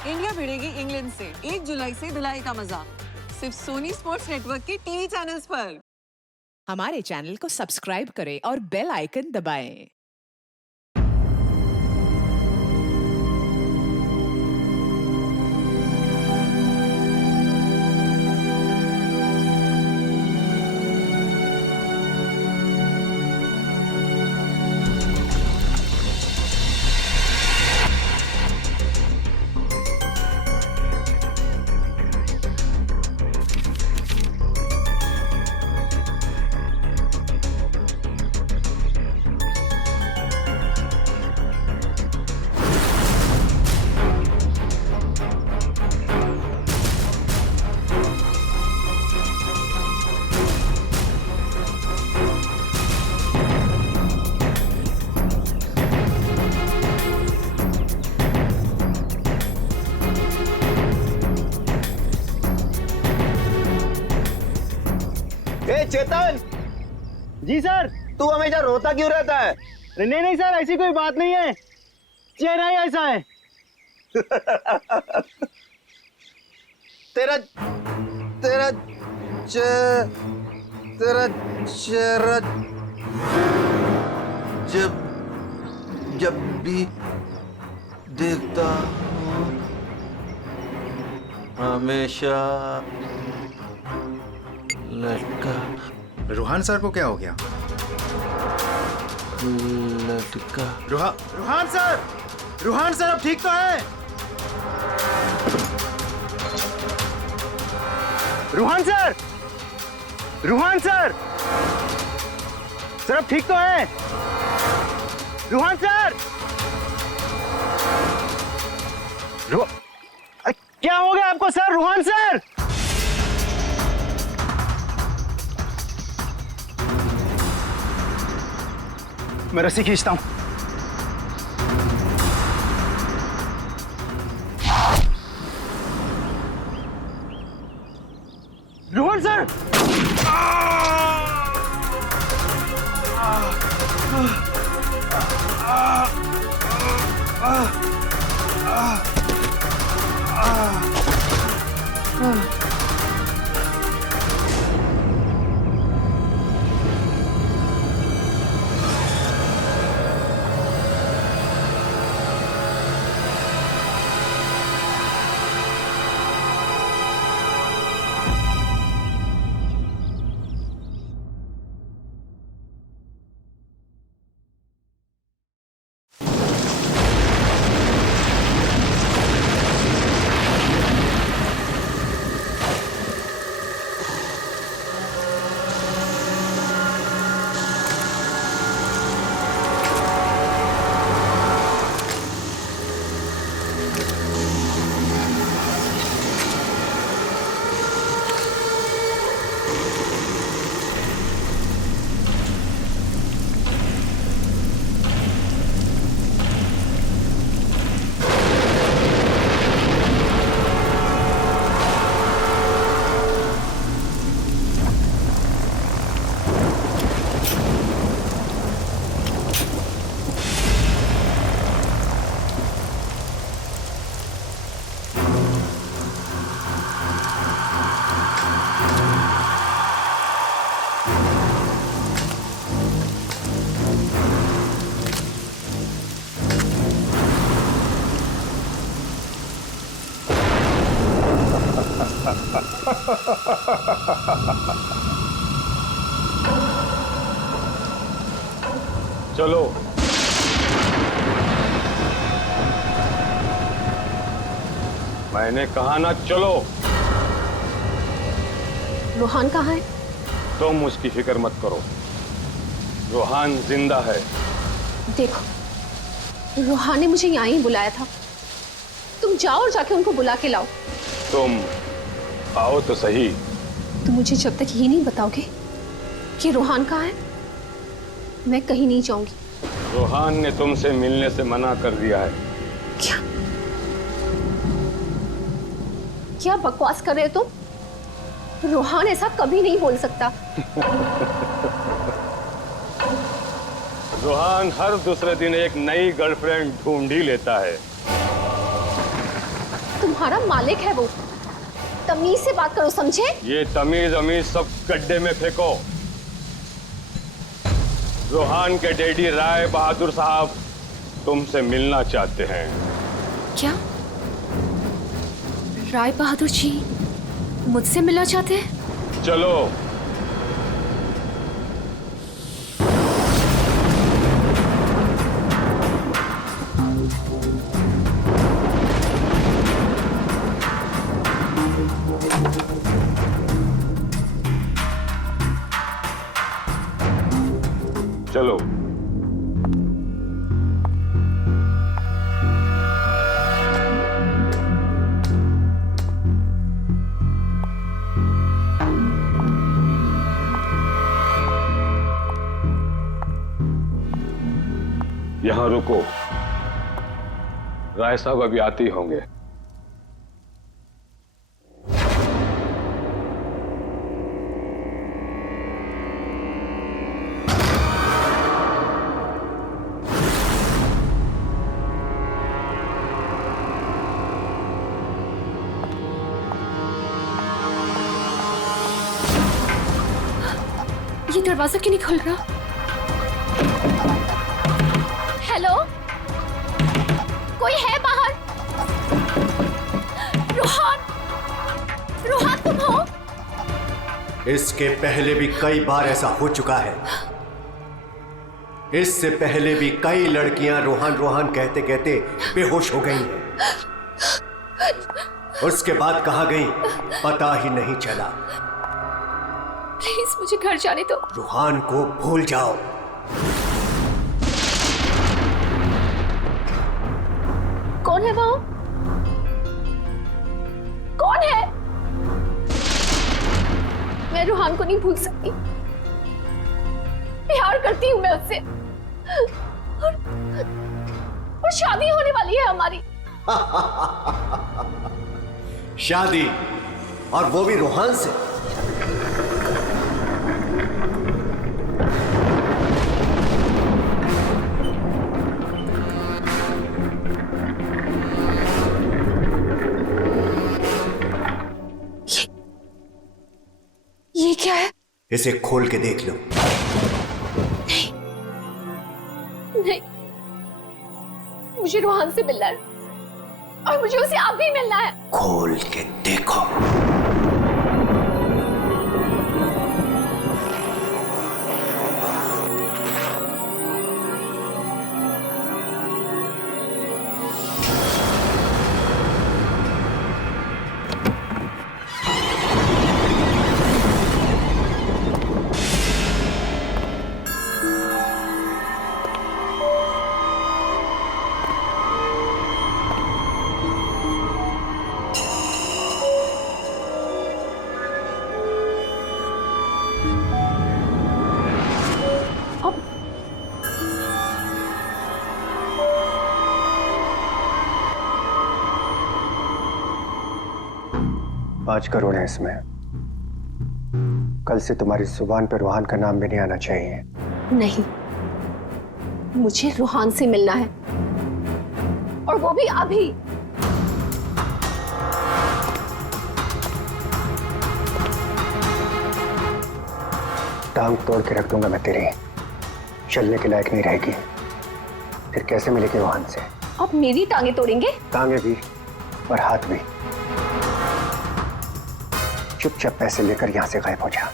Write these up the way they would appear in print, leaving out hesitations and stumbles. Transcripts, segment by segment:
India भिड़ेगी England से 1 जुलाई से धुलाई का मजा सिर्फ सोनी स्पोर्ट्स नेटवर्क के टीवी चैनल्स पर। हमारे चैनल को सब्सक्राइब करें और बेल आइकन दबाएं। चेतन जी सर। तू हमेशा रोता क्यों रहता है? नहीं नहीं सर, ऐसी कोई बात नहीं है, चेहरा ही ऐसा है। तेरा तेरा तेरा चेहरा जब जब भी देखता हूँ हमेशा लटका। रूहान सर को क्या हो गया? लटका। रूहान सर अब ठीक तो है? रूहान सर सर अब ठीक तो है? रूहान सर क्या हो गया आपको सर? रूहान सर मैं रस्सी खींचता हूं। रोहन सर चलो मैंने कहा ना चलो। रूहान कहाँ है? तुम उसकी फिक्र मत करो, रूहान जिंदा है। देखो रूहान ने मुझे यहाँ ही बुलाया था, तुम जाओ और जाके उनको बुला के लाओ। तुम आओ तो सही। तुम मुझे जब तक ये नहीं बताओगे कि रूहान कहाँ है, मैं कहीं नहीं जाऊंगी। रूहान ने तुमसे मिलने से मना कर दिया है। क्या बकवास कर रहे हो तुम? रूहान ऐसा कभी नहीं बोल सकता। रूहान हर दूसरे दिन एक नई गर्लफ्रेंड ढूंढ ही लेता है। तुम्हारा मालिक है वो। तमीज से बात करो, समझे? ये तमीज अमीज सब गड्ढे में फेंको। रोहान के डैडी राय बहादुर साहब तुमसे मिलना चाहते हैं। क्या राय बहादुर जी मुझसे मिलना चाहते हैं? चलो। चलो। यहां रुको, राय साहब अभी आते ही होंगे। ये दरवाजा क्यों नहीं खुल रहा? हेलो, कोई है बाहर? रोहान, रोहान तुम हो? इसके पहले भी कई बार ऐसा हो चुका है। इससे पहले भी कई लड़कियां रोहान रोहान कहते कहते बेहोश हो गई हैं। उसके बाद कहां गई पता ही नहीं चला। प्लीज मुझे घर जाने दो। रोहान को भूल जाओ। कौन है वो? कौन है? मैं रोहान को नहीं भूल सकती। प्यार करती हूं मैं उससे, और शादी होने वाली है हमारी। शादी, और वो भी रोहान से। ये क्या है? इसे खोल के देख लो। नहीं, नहीं, मुझे रोहान से मिलना है, और मुझे उसे आप भी मिलना है। खोल के देखो। आज करोड़ है इसमें। कल से तुम्हारी जुबान पर रोहान का नाम भी नहीं आना चाहिए। नहीं, मुझे रोहान से मिलना है, और वो भी अभी। टांग तोड़ के रख दूंगा मैं तेरी, चलने के लायक नहीं रहेगी। फिर कैसे मिलेगी रोहान से? आप मेरी टांगे तोड़ेंगे? टांगे भी और हाथ भी। चुपचाप पैसे लेकर यहां से गायब हो जा,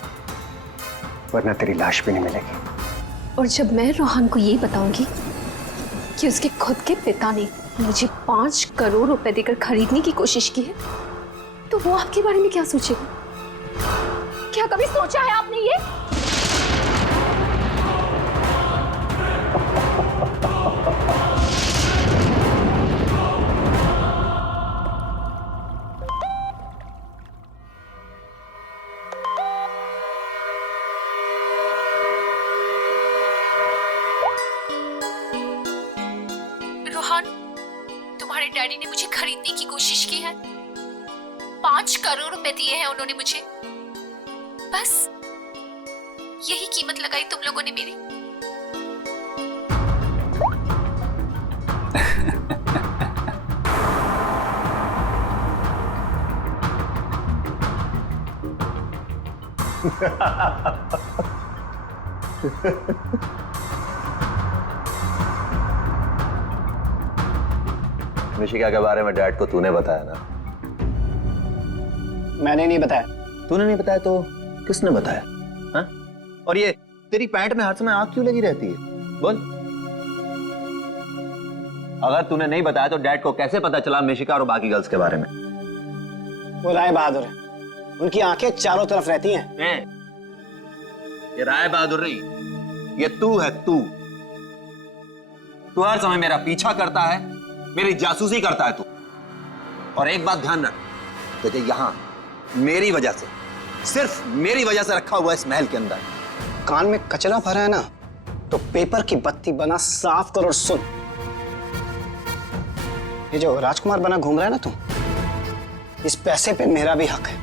वरना तेरी लाश भी नहीं मिलेगी। और जब मैं रोहान को ये बताऊंगी कि उसके खुद के पिता ने मुझे 5 करोड़ रुपए देकर खरीदने की कोशिश की है, तो वो आपके बारे में क्या सोचेगा? क्या कभी सोचा है आपने ये? रोहान, तुम्हारे डैडी ने मुझे खरीदने की कोशिश की है। 5 करोड़ रुपए दिए हैं उन्होंने मुझे। बस यही कीमत लगाई तुम लोगों ने मेरी। मिशिका के बारे में डैड को तूने बताया ना? मैंने नहीं बताया। तूने नहीं बताया तो किसने बताया? हाँ? और ये तेरी पैंट में हर समय आग क्यों लगी रहती है? बोल। अगर तूने नहीं बताया तो डैड को कैसे पता चला मिशिका और बाकी गर्ल्स के बारे में? वो राय बहादुर है, उनकी आंखें चारों तरफ रहती हैं। ये राय बहादुर नहीं, ये तू है। तू हर समय मेरा पीछा करता है, मेरी जासूसी करता है तू। और एक बात ध्यान रख, तुझे यहां मेरी वजह से, सिर्फ मेरी वजह से रखा हुआ इस महल के अंदर। कान में कचरा भरा है ना, तो पेपर की बत्ती बना साफ कर और सुन। ये जो राजकुमार बना घूम रहा है ना तू, इस पैसे पे मेरा भी हक है।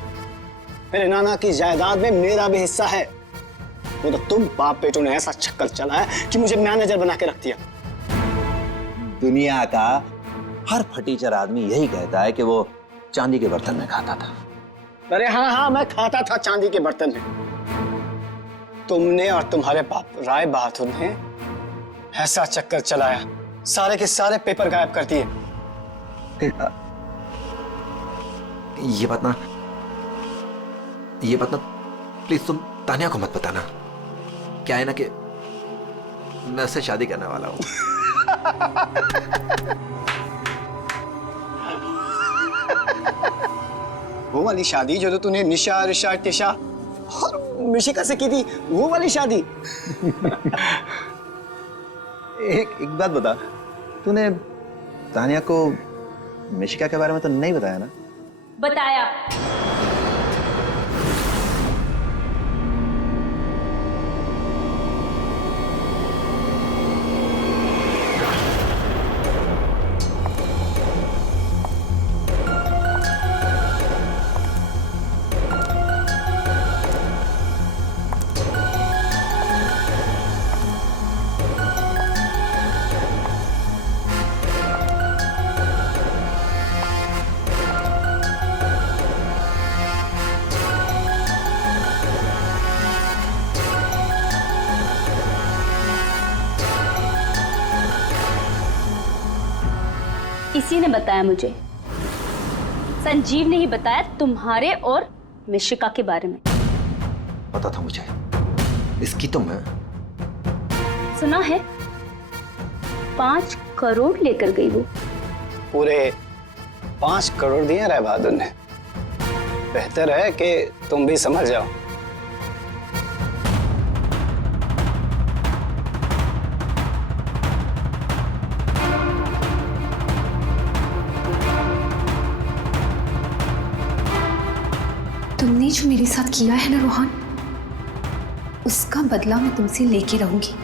मेरे नाना की जायदाद में मेरा भी हिस्सा है। वो तो तुम बाप बेटों ने ऐसा चक्कर चलाया कि मुझे मैनेजर बना के रख दिया। दुनिया का हर फटीचर आदमी यही कहता है कि वो चांदी के बर्तन में खाता था। अरे हाँ, मैं खाता था चांदी के बर्तन में। तुमने और तुम्हारे बाप राय बहादुर ने ऐसा चक्कर चलाया, सारे के सारे पेपर गायब कर दिए। ये बात ना प्लीज तुम तानिया को मत बताना। क्या है ना कि मैं उससे शादी करने वाला हूं। वो वाली शादी जो तो तूने निशा, ऋषा, टिशा और मिशिका से की थी, वो वाली शादी। एक बात बता, तूने तानिया को मिशिका के बारे में तो नहीं बताया ना? बताया। इसी ने बताया मुझे। संजीव ने ही बताया तुम्हारे और मिशिका के बारे में। पता था मुझे। इसकी तो मैं सुना है 5 करोड़ लेकर गई वो। पूरे 5 करोड़ दिए राय बहादुर ने। बेहतर है कि तुम भी समझ जाओ। तुमने जो मेरे साथ किया है ना रोहन, उसका बदला मैं तुमसे लेके रहूंगी।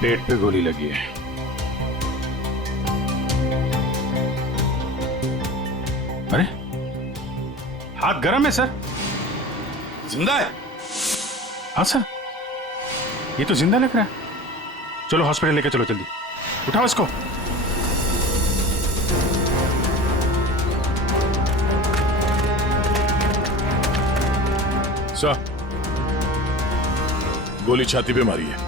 पेट पे गोली लगी है। अरे हाथ गर्म है सर। जिंदा है? हाँ सर, ये तो जिंदा लग रहा है। चलो हॉस्पिटल लेके चलो, जल्दी उठाओ इसको। सर, गोली छाती पे मारी है।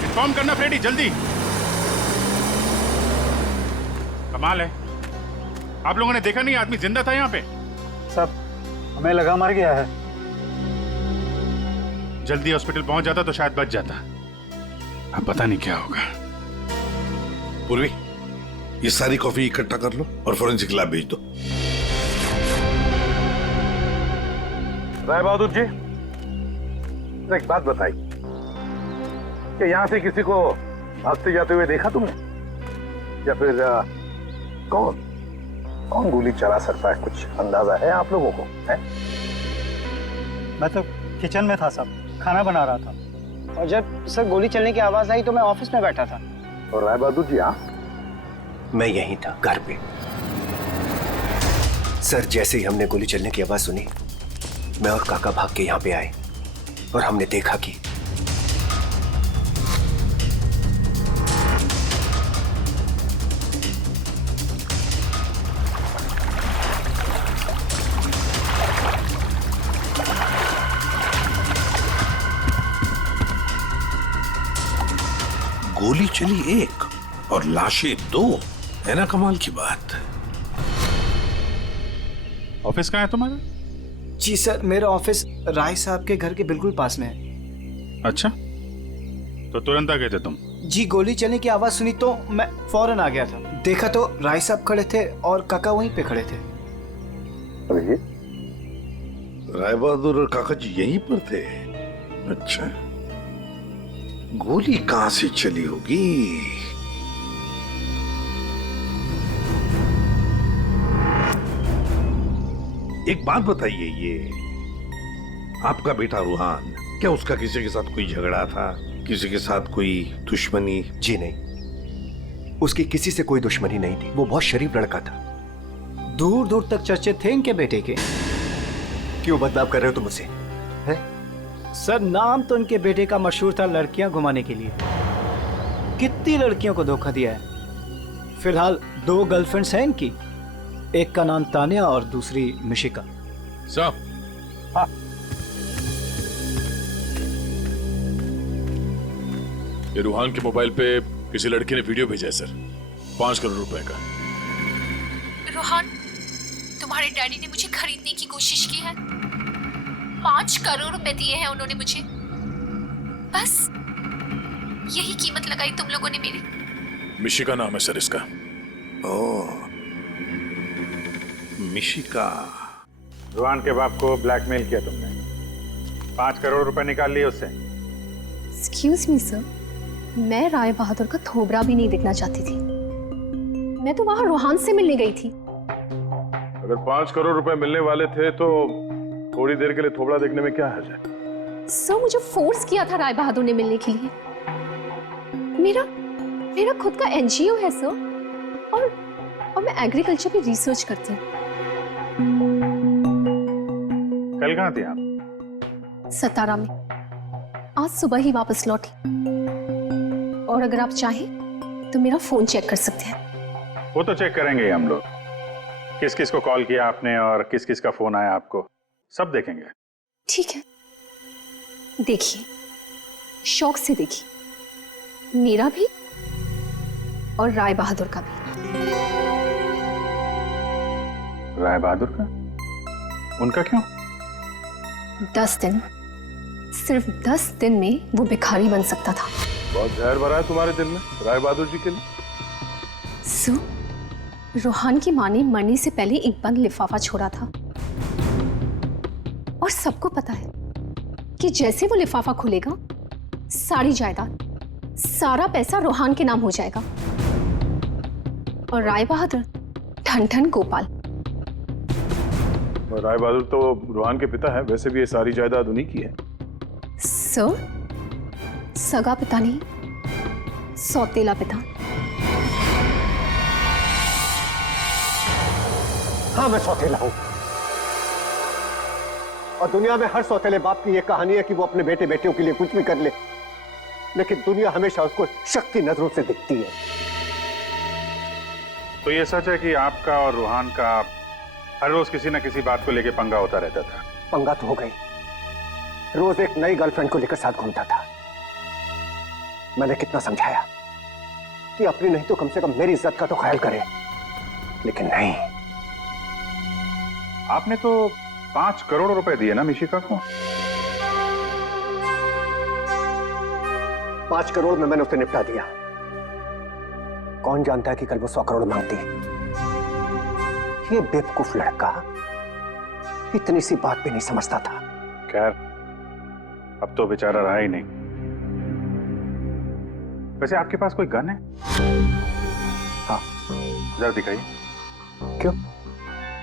इन्फॉर्म करना फ्रेडी, जल्दी। कमाल है, आप लोगों ने देखा नहीं आदमी जिंदा था यहाँ पे? सब हमें लगा मर गया है। जल्दी हॉस्पिटल पहुंच जाता तो शायद बच जाता। अब पता नहीं क्या होगा। पूर्वी, ये सारी कॉफी इकट्ठा कर लो और फोरेंसिक लैब भेज दो। राय बहादुर जी, एक बात बताई कि यहां से किसी को भागते जाते हुए देखा तुमने, या फिर कौन गोली चला सकता है, कुछ अंदाजा है आप लोगों को? है? मैं तो किचन में था साहब, खाना बना रहा था, और जब सर गोली चलने की आवाज आई तो मैं ऑफिस में बैठा था। और राय बहादुर जी आप? मैं यहीं था, घर पे। सर, जैसे ही हमने गोली चलने की आवाज सुनी, मैं और काका भाग के यहां पे आए और हमने देखा कि गोली चली एक और लाशें दो, है ना कमाल की बात। ऑफिस कहाँ है तुम्हारा? जी सर, मेरा ऑफिस राय साहब के घर के बिल्कुल पास में है। अच्छा, तो तुरंत आ गए थे तुम? जी, गोली चलने की आवाज सुनी तो मैं फौरन आ गया था। देखा तो राय साहब खड़े थे और काका वहीं पे खड़े थे। राय बहादुर और काका जी यहीं पर थे? अच्छा, गोली कहां से चली होगी? एक बात बताइए, ये आपका बेटा रूहान, क्या उसका किसी के साथ कोई झगड़ा था, किसी के साथ कोई दुश्मनी? जी नहीं, उसकी किसी से कोई दुश्मनी नहीं थी। वो बहुत शरीफ लड़का था। दूर दूर तक चर्चे थे इनके बेटे के। क्यों बदनाम कर रहे हो तुम मुझसे? सर, नाम तो इनके बेटे का मशहूर था लड़कियां घुमाने के लिए। कितनी लड़कियों को धोखा दिया है। फिलहाल 2 गर्लफ्रेंड्स हैं इनकी, एक का नाम तानिया और दूसरी मिशिका। साहब, हाँ, ये रूहान के मोबाइल पे किसी लड़की ने वीडियो भेजा है सर, 5 करोड़ रुपए का। रोहन, तुम्हारे डैडी ने मुझे खरीदने की कोशिश की है। 5 करोड़ रुपए दिए हैं उन्होंने मुझे। बस यही कीमत लगाई तुम लोगों ने मेरी। मिशिका नाम है सर इसका। ओह, मिशिका। रूहान के बाप को ब्लैकमेल किया तुमने, 5 करोड़ रुपए निकाल लिए उससे। एक्सक्यूज मी सर, मैं राय बहादुर का थोबड़ा भी नहीं देखना चाहती थी। मैं तो वहां रोहान से मिलने गई थी। अगर 5 करोड़ रुपए मिलने वाले थे तो थोड़ी देर के लिए थोबड़ा देखने में क्या हर्ज है? सर, मुझे फोर्स किया था राय बहादुर ने मिलने के लिए। मेरा खुद का एनजीओ है सर, और मैं एग्रीकल्चर पे रिसर्च करती हूँ। कल कहाँ थे आप? सतारा में। आज सुबह ही वापस लौटी। और अगर आप चाहें तो मेरा फोन चेक कर सकते हैं। वो तो चेक करेंगे ही हम लोग, किस किस को कॉल किया आपने और किस किस का फोन आया आपको, सब देखेंगे। ठीक है, देखिए, शौक से देखिए, मेरा भी और राय बहादुर का भी। राय बहादुर का? उनका क्यों? 10 दिन, सिर्फ 10 दिन में वो भिखारी बन सकता था। बहुत जहर भरा है तुम्हारे दिल में राय बहादुर जी के लिए। सो, रोहान की माँ ने मरने से पहले एक बंद लिफाफा छोड़ा था, और सबको पता है कि जैसे वो लिफाफा खुलेगा, सारी जायदाद, सारा पैसा रोहान के नाम हो जाएगा। और राय बहादुर ठन ठन गोपाल। राय बहादुर तो रूहान के पिता है, वैसे भी ये सारी जायदाद उन्हीं की है। सर, सगा पिता नहीं, सौतेला पिता। हाँ, मैं सौतेला हूं, और दुनिया में हर सौतेले बाप की यह कहानी है कि वो अपने बेटे बेटियों के लिए कुछ भी कर ले, लेकिन दुनिया हमेशा उसको शक की नजरों से देखती है। तो ये सच है कि आपका और रूहान का हर रोज किसी न किसी बात को लेकर पंगा होता रहता था? पंगा तो हो गई, रोज एक नई गर्लफ्रेंड को लेकर साथ घूमता था। मैंने कितना समझाया कि अपनी नहीं तो कम से कम मेरी इज्जत का तो ख्याल करे, लेकिन नहीं। आपने तो 5 करोड़ रुपए दिए ना मिशिका को? 5 करोड़ में मैंने उसे निपटा दिया। कौन जानता है कि कल वो 100 करोड़ मांगती। ये बेवकूफ लड़का इतनी सी बात भी नहीं समझता था। खैर, अब तो बेचारा रहा ही नहीं। वैसे आपके पास कोई गन है? हाँ। जरा दिखाइए। क्यों?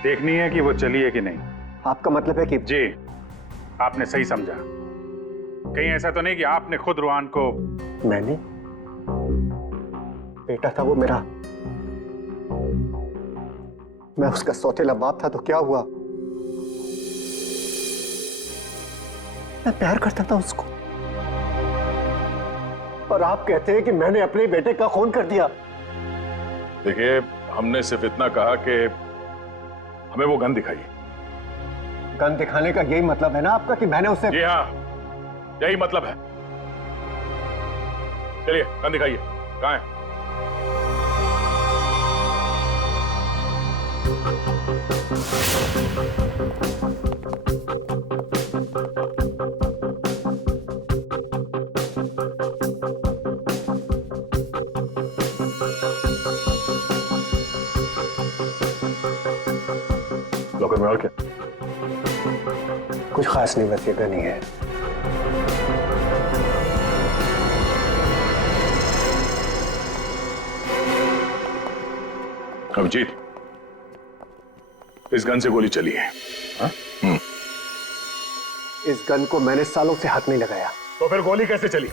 देखनी है कि वो चली है कि नहीं। आपका मतलब है कि? जी, आपने सही समझा। कहीं ऐसा तो नहीं कि आपने खुद रूहान को? मैंने? बेटा था वो मेरा, मैं उसका सौतेला बाप था तो क्या हुआ? मैं प्यार करता था उसको, और आप कहते हैं कि मैंने अपने बेटे का खून कर दिया। देखिए, हमने सिर्फ इतना कहा कि हमें वो गन दिखाइए। गन दिखाने का यही मतलब है ना आपका कि मैंने उसे? जी हाँ, यही मतलब है। चलिए गन दिखाइए, कहाँ है? लॉकर में और क्या? कुछ खास नहीं, बस ये गन ही है। अभिजीत, इस गन से गोली चली है। हाँ? इस गन को मैंने सालों से हाथ नहीं लगाया। तो फिर गोली कैसे चली?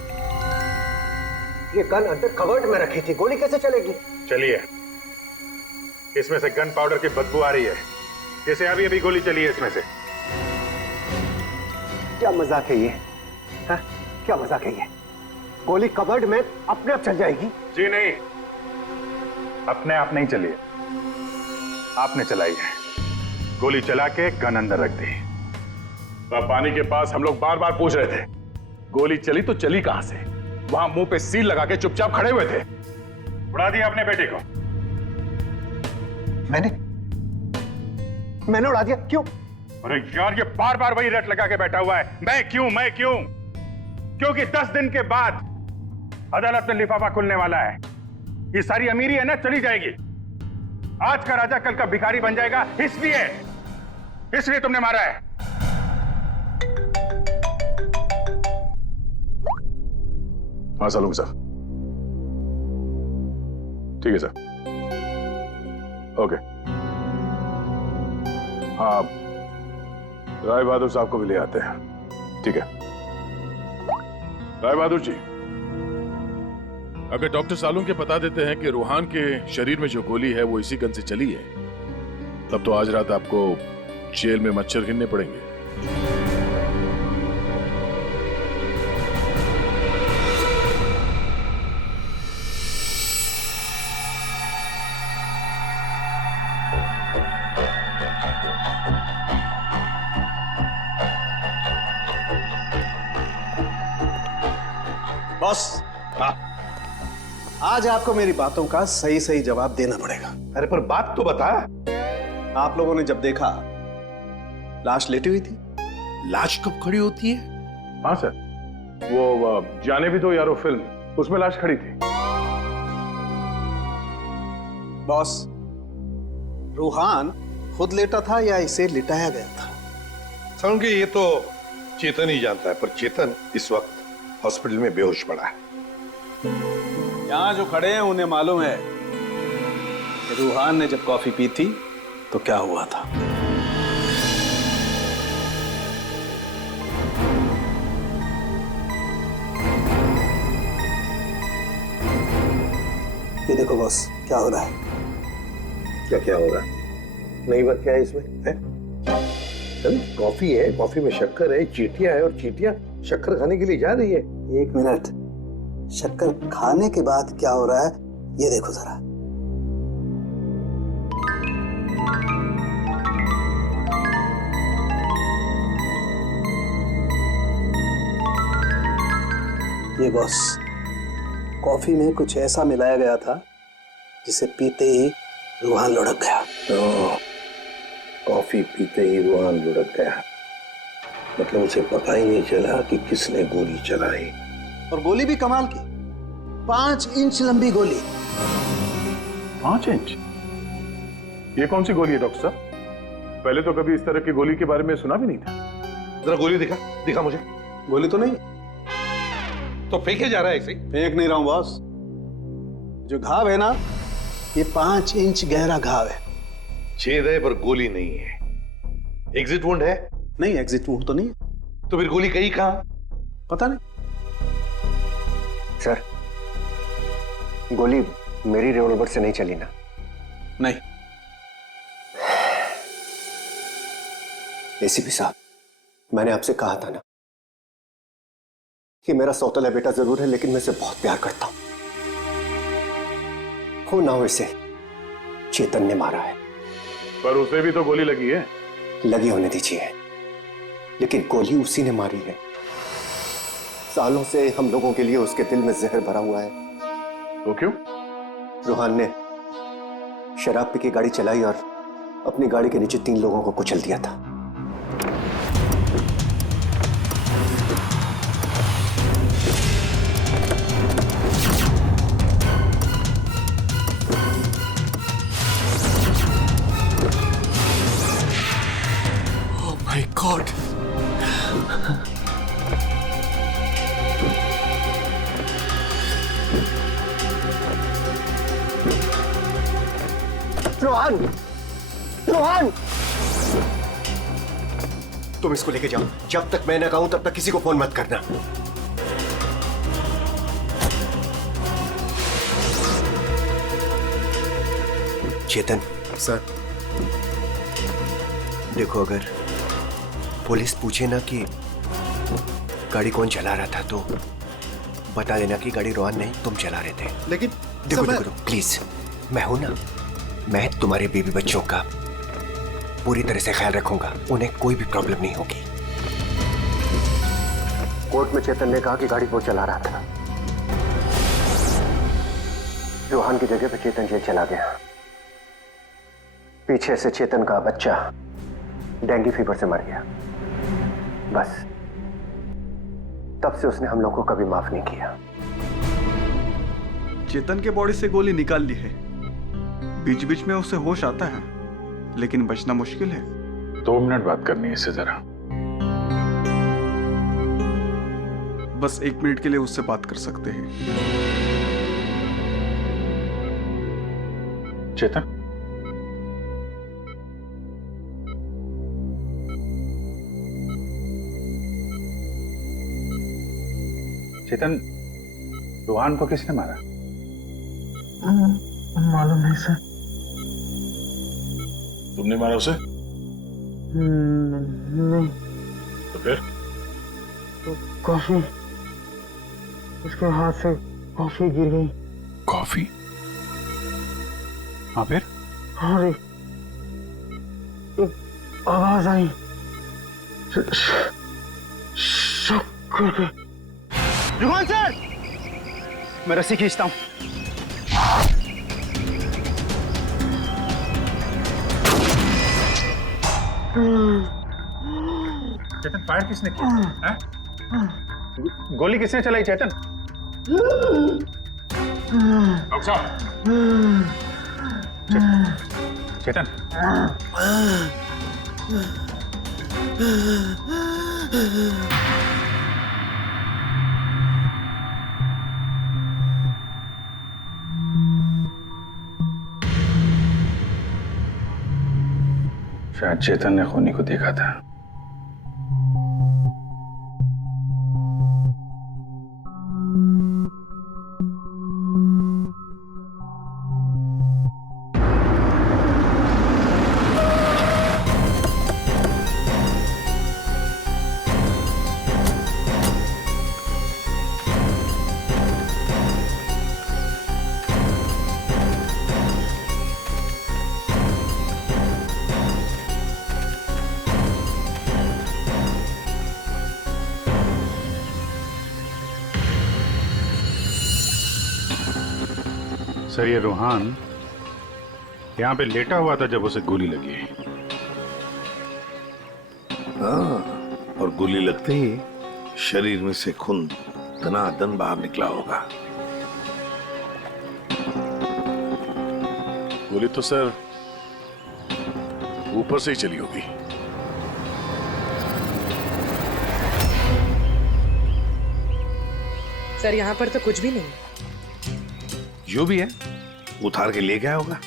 ये गन अंदर कवर्ड में रखी थी, गोली कैसे चलेगी? चलिए, इसमें से गन पाउडर की बदबू आ रही है, जैसे अभी अभी गोली चली है इसमें से। क्या मजाक है ये? हा? क्या मजाक है ये? गोली कवर्ड में अपने आप चल जाएगी? जी नहीं, अपने आप नहीं चली है, आपने चलाई है। गोली चला के गन अंदर रख दी। पानी के पास हम लोग बार बार पूछ रहे थे, गोली चली तो चली कहां से? वहां मुंह पे सील लगा के चुपचाप खड़े हुए थे। उड़ा दिया अपने बेटे को। मैंने उड़ा दिया? क्यों? अरे यार, ये बार बार वही रट लगा के बैठा हुआ है, मैं क्यों मैं क्यों। क्योंकि 10 दिन के बाद अदालत में लिफाफा खुलने वाला है। ये सारी अमीरी है ना, चली जाएगी। आज का राजा कल का भिखारी बन जाएगा, इसलिए तुमने मारा है। हाँ सलूंगा सर। ठीक है सर, ओके। हाँ, राय बहादुर साहब को भी ले आते हैं। ठीक है राय बहादुर जी, अगर डॉक्टर सालून के बता देते हैं कि रूहान के शरीर में जो गोली है वो इसी गन से चली है, तब तो आज रात आपको जेल में मच्छर गिनने पड़ेंगे। बॉस, आज आपको मेरी बातों का सही सही जवाब देना पड़ेगा। अरे पर बात तो बता। आप लोगों ने जब देखा लाश लेटी हुई थी। लाश कब खड़ी होती है? हाँ सर, वो जाने भी दो यारो फिल्म, उसमें लाश खड़ी थी। बॉस, रूहान खुद लेटा था या इसे लिटाया गया था? समझ ये तो चेतन ही जानता है, पर चेतन इस वक्त हॉस्पिटल में बेहोश पड़ा है। यहां जो खड़े हैं उन्हें मालूम है कि रूहान ने जब कॉफी पी थी तो क्या हुआ था। ये देखो बॉस, क्या हो रहा है? क्या हो रहा है? नई बात क्या है इसमें? है? कॉफी है, कॉफी में शक्कर है, चींटियां है, और चींटियां शक्कर खाने के लिए जा रही है। 1 मिनट, शक्कर खाने के बाद क्या हो रहा है ये देखो जरा। ये बॉस, कॉफी में कुछ ऐसा मिलाया गया था जिसे पीते ही रूहान लुढ़क गया। तो कॉफी पीते ही रूहान लुढ़क गया, मतलब उसे पता ही नहीं चला कि किसने गोली चलाई। और गोली भी कमाल की, 5 इंच लंबी गोली। 5 इंच? ये कौन सी गोली है डॉक्टर साहब? पहले तो कभी इस तरह की गोली के बारे में सुना भी नहीं था। जरा गोली दिखा मुझे। गोली तो नहीं। तो फेंके जा रहा है ऐसे ही? फेंक नहीं रहा हूं बॉस, जो घाव है ना, ये 5 इंच गहरा घाव है। छेद है पर गोली नहीं है। एग्जिट वुंड है? नहीं, एग्जिट वुंड तो नहीं है। तो फिर गोली कहीं कहां? पता नहीं। सर, गोली मेरी रिवॉल्वर से नहीं चली ना? नहीं। एसीपी साहब, मैंने आपसे कहा था ना कि मेरा सौतेला बेटा जरूर है, लेकिन मैं इसे बहुत प्यार करता हूं। हो ना हो, इसे चेतन ने मारा है। पर उसे भी तो गोली लगी है। लगी होने दीजिए, लेकिन गोली उसी ने मारी है। सालों से हम लोगों के लिए उसके दिल में जहर भरा हुआ है। वो क्यों? रूहान ने शराब पी के गाड़ी चलाई और अपनी गाड़ी के नीचे 3 लोगों को कुचल दिया था। Oh my God! Rohan! Rohan! तुम इसको लेके जाओ। जब तक मैं ना कहूं तब तक किसी को फोन मत करना। चेतन सर, देखो, अगर पुलिस पूछे ना कि गाड़ी कौन चला रहा था तो बता देना कि गाड़ी रोहन नहीं, तुम चला रहे थे। लेकिन देखो प्लीज, मैं हूं ना, मैं तुम्हारे बेबी बच्चों का पूरी तरह से ख्याल रखूंगा। उन्हें कोई भी प्रॉब्लम नहीं होगी। कोर्ट में चेतन ने कहा कि गाड़ी वो चला रहा था। रोहन की जगह पे चेतन जेल चला गया। पीछे से चेतन का बच्चा डेंगू फीवर से मर गया। बस तब से उसने हम लोगों को कभी माफ नहीं किया। चेतन के बॉडी से गोली निकाल ली है। बीच बीच में उसे होश आता है, लेकिन बचना मुश्किल है। 2 मिनट बात करनी है इससे जरा। बस 1 मिनट के लिए उससे बात कर सकते हैं। चेतन, चेतन, रोहन को किसने मारा? मालूम नहीं सर। तुमने मारा उसे? नहीं। तो फिर? तो कॉफी, उसके हाथ से कॉफी गिर गई। कॉफी? हाँ, फिर? और एक आवाज आई, शक करके। रोहन सर, मैं रस्सी खींचता हूं। चेतन, फायर किसने किया? हैं? गोली किसने चलाई चेतन? डॉक्टर साहब, चेतन, शायद चेतन ने खूनी को देखा था। सर, ये रोहन यहाँ पे लेटा हुआ था जब उसे गोली लगी। हाँ, और गोली लगते ही शरीर में से खून दनादन बाहर निकला होगा। गोली तो सर ऊपर से ही चली होगी। सर यहाँ पर तो कुछ भी नहीं। जो भी है उतार के ले गया होगा।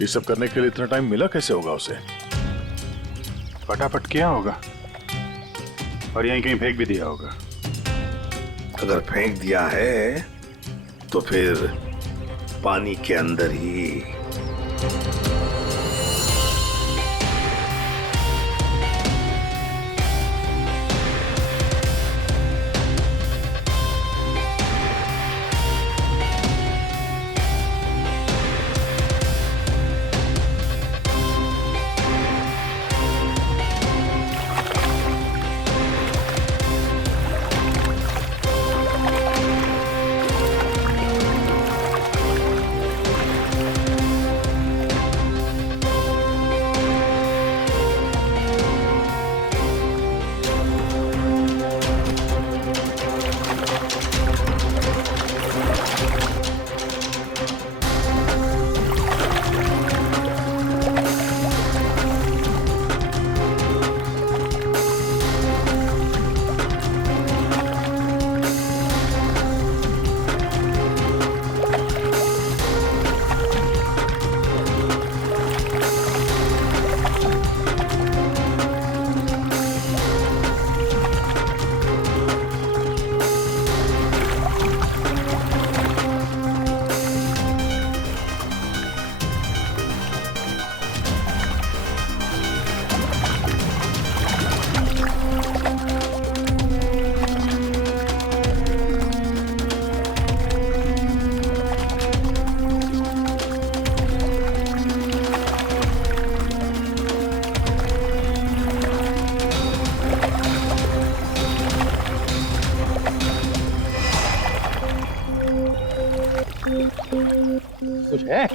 ये सब करने के लिए इतना टाइम मिला कैसे होगा उसे? फटाफट किया होगा और यहीं कहीं फेंक भी दिया होगा। अगर फेंक दिया है तो फिर पानी के अंदर ही। कुछ है?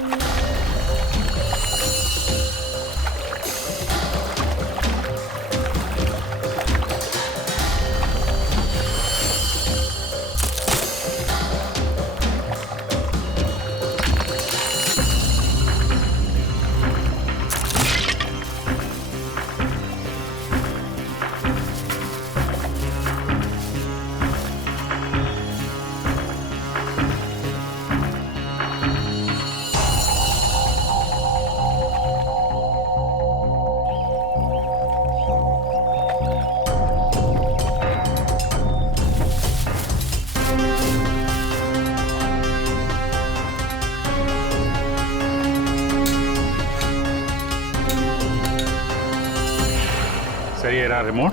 सर ये रहा रिमोट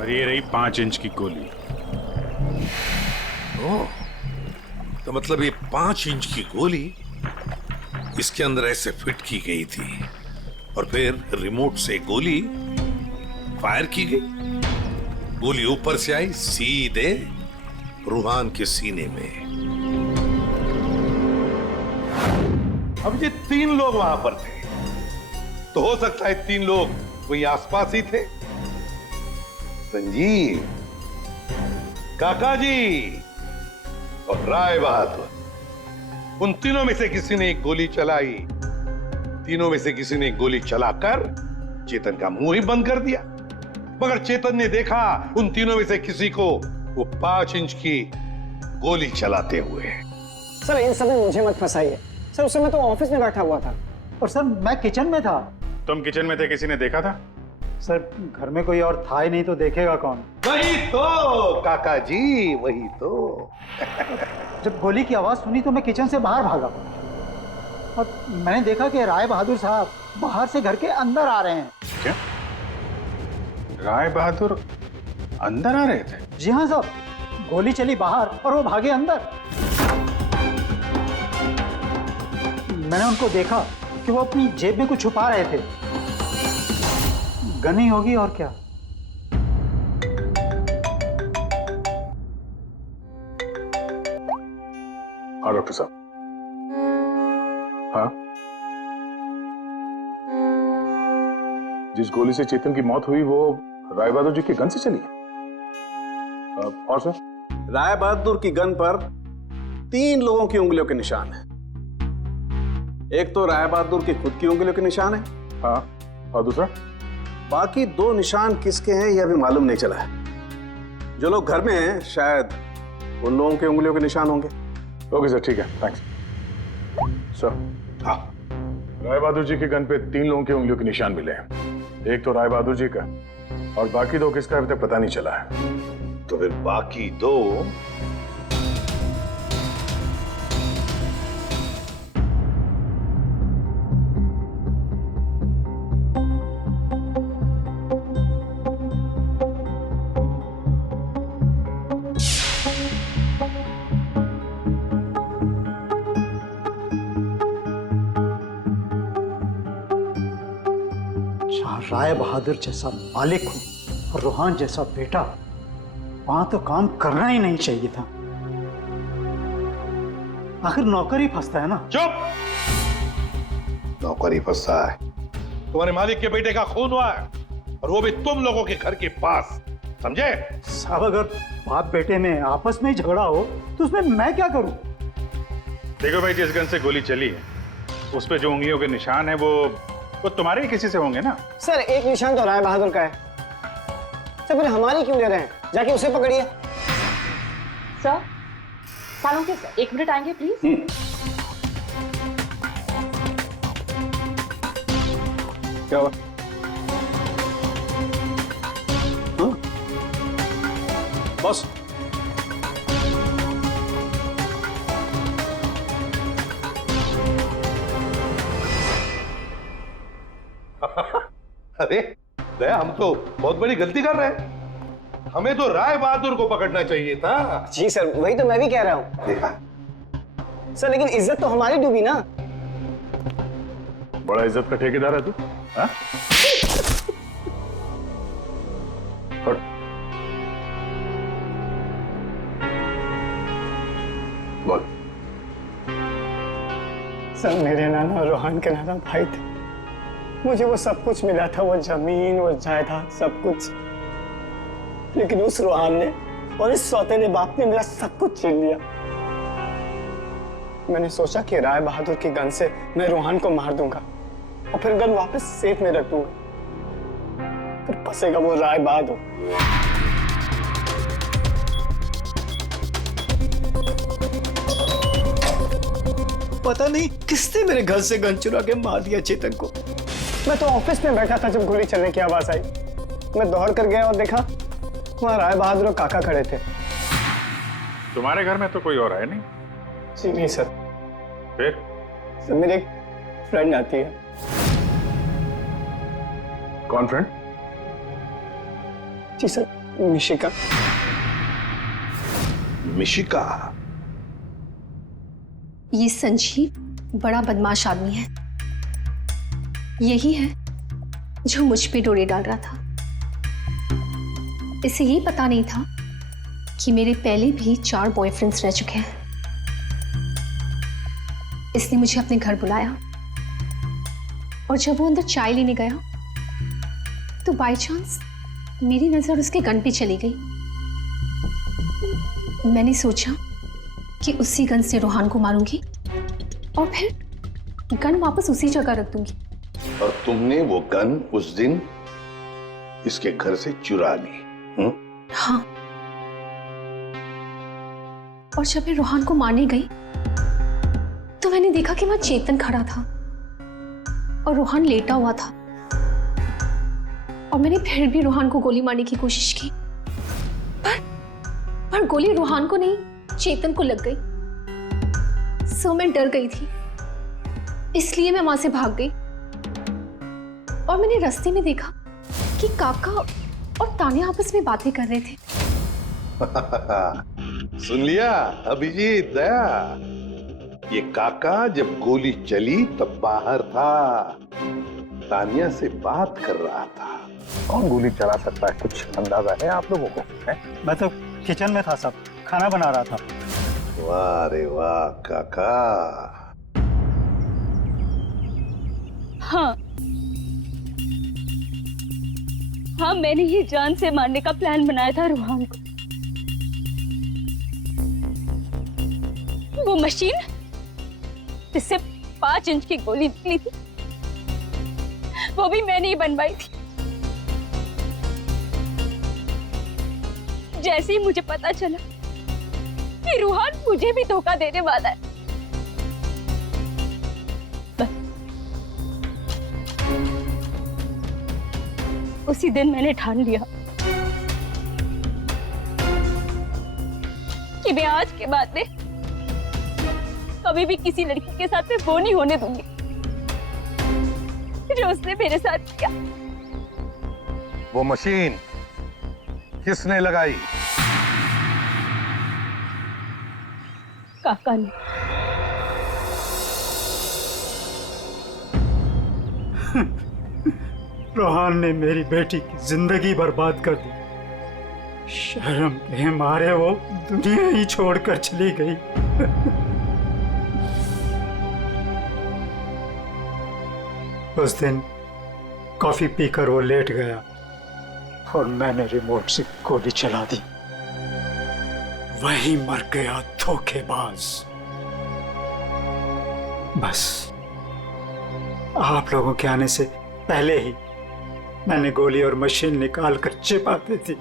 और ये रही 5 इंच की गोली। ओह, तो मतलब ये 5 इंच की गोली इसके अंदर ऐसे फिट की गई थी और फिर रिमोट से गोली फायर की गई। गोली ऊपर से आई सीधे रूहान के सीने में। अब ये 3 लोग वहां पर थे, तो हो सकता है 3 लोग वही आसपास ही थे। संजीव, काका जी और राय बहादुर, उन तीनों में से किसी ने एक गोली चलाई। तीनों में से किसी ने एक गोली चलाकर चेतन का मुंह ही बंद कर दिया, मगर चेतन ने देखा उन तीनों में से किसी को वो 5 इंच की गोली चलाते हुए। सर इन सब में मुझे मत फंसाइए। सर उस समय तो ऑफिस में बैठा हुआ था। और सर मैं किचन में था। तुम किचन में थे, किसी ने देखा था? सर घर में कोई और था ही नहीं तो देखेगा कौन? वही तो काका जी, वही तो। जब गोली की आवाज सुनी तो मैं किचन से बाहर भागा और मैंने देखा कि राय बहादुर साहब बाहर से घर के अंदर आ रहे हैं। क्या? राय बहादुर अंदर आ रहे थे? जी हाँ साहब, गोली चली बाहर और वो भागे अंदर। मैंने उनको देखा कि वो अपनी जेब में कुछ छुपा रहे थे। गन ही होगी और क्या। हाँ डॉक्टर साहब। हाँ, जिस गोली से चेतन की मौत हुई वो राय बहादुर जी के गन से चली है। और सर? राय बहादुर की गन पर 3 लोगों की उंगलियों के निशान है। एक तो राय बहादुर की खुद की उंगलियों के निशान है। हाँ, और दूसरा? बाकी 2 निशान किसके हैं यह अभी मालूम नहीं चला है। जो लोग घर में हैं शायद उन लोगों की उंगलियों के निशान होंगे। ओके सर, ठीक है, थैंक्स सर। हाँ, राय बहादुर जी के गन पे 3 लोगों की उंगलियों के निशान मिले हैं। एक तो राय बहादुर जी का और बाकी 2 किसका अभी तक पता नहीं चला है। तो फिर बाकी 2 जहाँ राय बहादुर जैसा मालिक हो और रूहान जैसा बेटा, वहां तो काम करना ही नहीं चाहिए था। आखिर नौकर ही फंसता है ना। चुप! नौकर ही फंसा है। तुम्हारे मालिक के बेटे का खून हुआ है और वो भी तुम लोगों के घर के पास, समझे? साहब, अगर बाप बेटे में आपस में ही झगड़ा हो तो उसमें मैं क्या करूं? देखो भाई, जिस गन से गोली चली है उस पे जो उंगलियों के निशान है वो तुम्हारे ही किसी से होंगे ना। सर, एक निशान तो राय बहादुर का है। सर, फिर हमारी क्यों ले रहे हैं? जाके उसे पकड़िए। सर, सालों के सर, 1 मिनट आएंगे प्लीज। क्या हुआ? बॉस, अरे दया, हम तो बहुत बड़ी गलती कर रहे हैं। हमें तो राय बहादुर को पकड़ना चाहिए था। जी सर, वही तो मैं भी कह रहा हूँ। देखा सर, लेकिन इज्जत तो हमारी डूबी ना। बड़ा इज्जत का ठेकेदार है तू, हाँ? बोल। सर, मेरे नाना रोहान के नाना भाई थे। मुझे वो सब कुछ मिला था, वो जमीन, वो जायदाद, सब कुछ। लेकिन उस रोहान ने और इस सौतेले बाप ने मेरा सब कुछ छीन लिया। मैंने सोचा कि राय बहादुर की गन से मैं रोहान को मार दूंगा और फिर गन वापस सेफ में रख दूंगा। फिर फंसेगा वो राय बहादुर। पता नहीं किसने मेरे घर से गन चुरा के मार दिया चेतन को। मैं तो ऑफिस में बैठा था जब गोली चलने की आवाज आई। मैं दौड़ कर गया और देखा वहां राय बहादुर और काका खड़े थे। तुम्हारे घर में तो कोई और है नहीं? जी नहीं सर। फिर? सर, मेरी एक फ्रेंड आती है। कौन फ्रेंड? जी सर, मिशिका। मिशिका? ये संजीव बड़ा बदमाश आदमी है। यही है जो मुझ पे डोरे डाल रहा था। इसे ये पता नहीं था कि मेरे पहले भी 4 बॉयफ्रेंड्स रह चुके हैं। इसने मुझे अपने घर बुलाया और जब वो अंदर चाय लेने गया तो बाय चांस मेरी नजर उसके गन पे चली गई। मैंने सोचा कि उसी गन से रोहान को मारूंगी और फिर गन वापस उसी जगह रख दूंगी। और तुमने वो गन उस दिन इसके घर से चुरा ली? हाँ। और जब मैं रोहान को मारने गई तो मैंने देखा कि वहां चेतन खड़ा था और रोहान लेटा हुआ था। और मैंने फिर भी रोहान को गोली मारने की कोशिश की, पर गोली रोहान को नहीं चेतन को लग गई। सो मैं डर गई थी, इसलिए मैं वहां से भाग गई। और मैंने रास्ते में देखा कि काका और तान्या आपस में बातें कर रहे थे। सुन लिया अभिजीत, दया? ये काका जब गोली चली तब बाहर था, तान्या से बात कर रहा था। कौन गोली चला सकता है, कुछ अंदाजा है आप लोगों को? है? मैं तो किचन में था साहब, खाना बना रहा था। वाह रे वाह काका। हाँ हाँ, मैंने ही जान से मारने का प्लान बनाया था रोहान को। वो मशीन जिससे 5 इंच की गोली निकली थी, वो भी मैंने ही बनवाई थी। जैसे ही मुझे पता चला कि रूहान मुझे भी धोखा देने वाला है, उसी दिन मैंने ठान लिया कि मैं आज के बाद में कभी भी किसी लड़की के साथ में वो नहीं होने दूंगी जो उसने मेरे साथ किया। वो मशीन किसने लगाई? काका ने। रोहान ने मेरी बेटी की जिंदगी बर्बाद कर दी। शर्म के मारे वो दुनिया ही छोड़कर चली गई। उस दिन कॉफी पीकर वो लेट गया और मैंने रिमोट से गोली चला दी। वही मर गया धोखेबाज। बस आप लोगों के आने से पहले ही मैंने गोली और मशीन निकाल कर छिपा दी थी।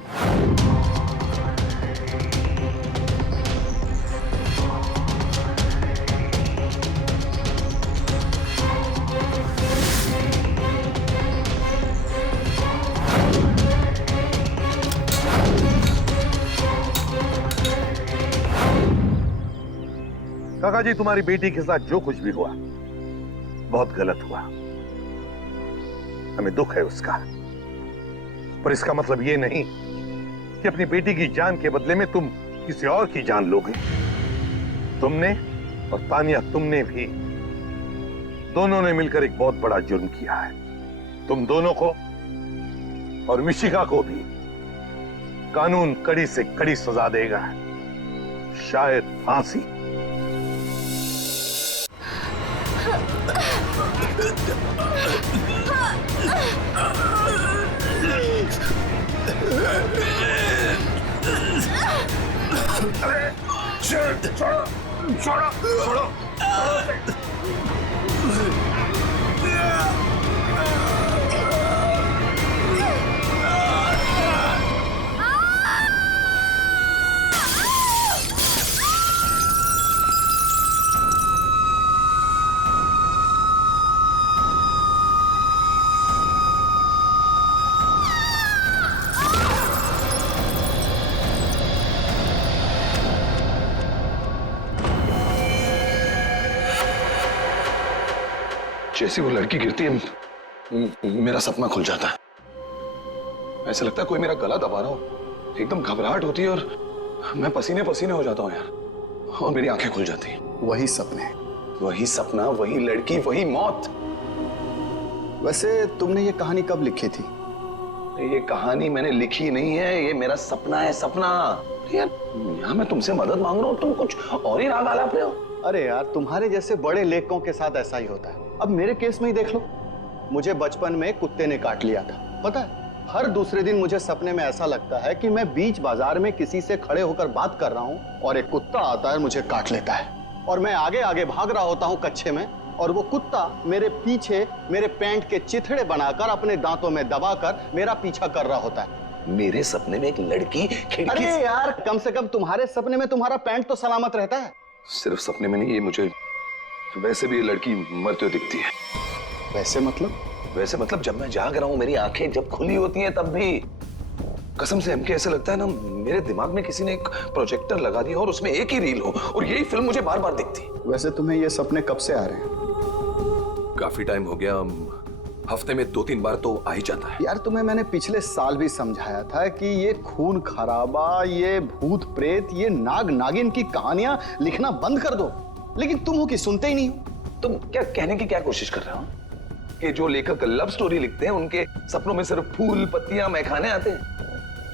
काका जी, तुम्हारी बेटी के साथ जो कुछ भी हुआ बहुत गलत हुआ। हमें दुख है उसका, पर इसका मतलब ये नहीं कि अपनी बेटी की जान के बदले में तुम किसी और की जान लोगे। तुमने और तानिया, तुमने भी, दोनों ने मिलकर एक बहुत बड़ा जुर्म किया है। तुम दोनों को और मिशिका को भी कानून कड़ी से कड़ी सजा देगा, शायद फांसी। छोड़ो। जैसे वो लड़की गिरती है मेरा सपना खुल जाता है। ऐसा लगता है कोई मेरा गला दबा रहा हो। एकदम घबराहट होती है और मैं पसीने पसीने हो जाता हूँ यार, और मेरी आंखें खुल जाती हैं। वही सपने, वही सपना, वही लड़की, वही मौत। वैसे तुमने ये कहानी कब लिखी थी? ये कहानी मैंने लिखी नहीं है, ये मेरा सपना है। सपना यार, यहाँ मैं तुमसे मदद मांग रहा हूँ, तुम कुछ और ही राग आलाप रहे हो। अरे यार, तुम्हारे जैसे बड़े लेखकों के साथ ऐसा ही होता है। अब मेरे केस में ही देख लो, मुझे बचपन में कुत्ते ने काट लिया था। पता है, हर दूसरे दिन मुझे सपने में ऐसा लगता है कि मैं बीच बाजार में किसी से खड़े होकर बात कर रहा हूँ और एक कुत्ता आता है, मुझे काट लेता है, और मैं आगे आगे भाग रहा होता हूँ कच्चे में, और वो कुत्ता मेरे पीछे मेरे पैंट के चिथड़े बनाकर अपने दांतों में दबाकर मेरा पीछा कर रहा होता है। मेरे सपने में एक लड़की खिड़की अरे यार, कम से कम तुम्हारे सपने में तुम्हारा पैंट तो सलामत रहता है। सिर्फ सपने में नहीं, ये मुझे वैसे भी ये लड़की मरते हुए दिखती है। वैसे मतलब? वैसे मतलब जब मैं जाग रहा हूँ, मेरी आंखें जब खुली होती हैं तब भी, कसम से हमके ऐसे लगता है ना, मेरे दिमाग में किसी ने एक प्रोजेक्टर लगा दिया और उसमें एक ही रील हो और यही फिल्म मुझे बार बार दिखती। वैसे तुम्हें ये सपने कब से आ रहे हैं? काफी टाइम हो गया, हफ्ते में 2-3 बार तो आ ही जाता है। यार, तुम्हें मैंने पिछले साल भी समझाया था कि ये खून खराबा, ये भूत प्रेत, ये नाग नागिन की कहानियां लिखना बंद कर दो, लेकिन तुम हो कि सुनते ही नहीं हो। तुम क्या कहने की क्या कोशिश कर रहे हो कि जो लेखक लव स्टोरी लिखते हैं उनके सपनों में सिर्फ फूल पत्तियां मैखाने आते हैं,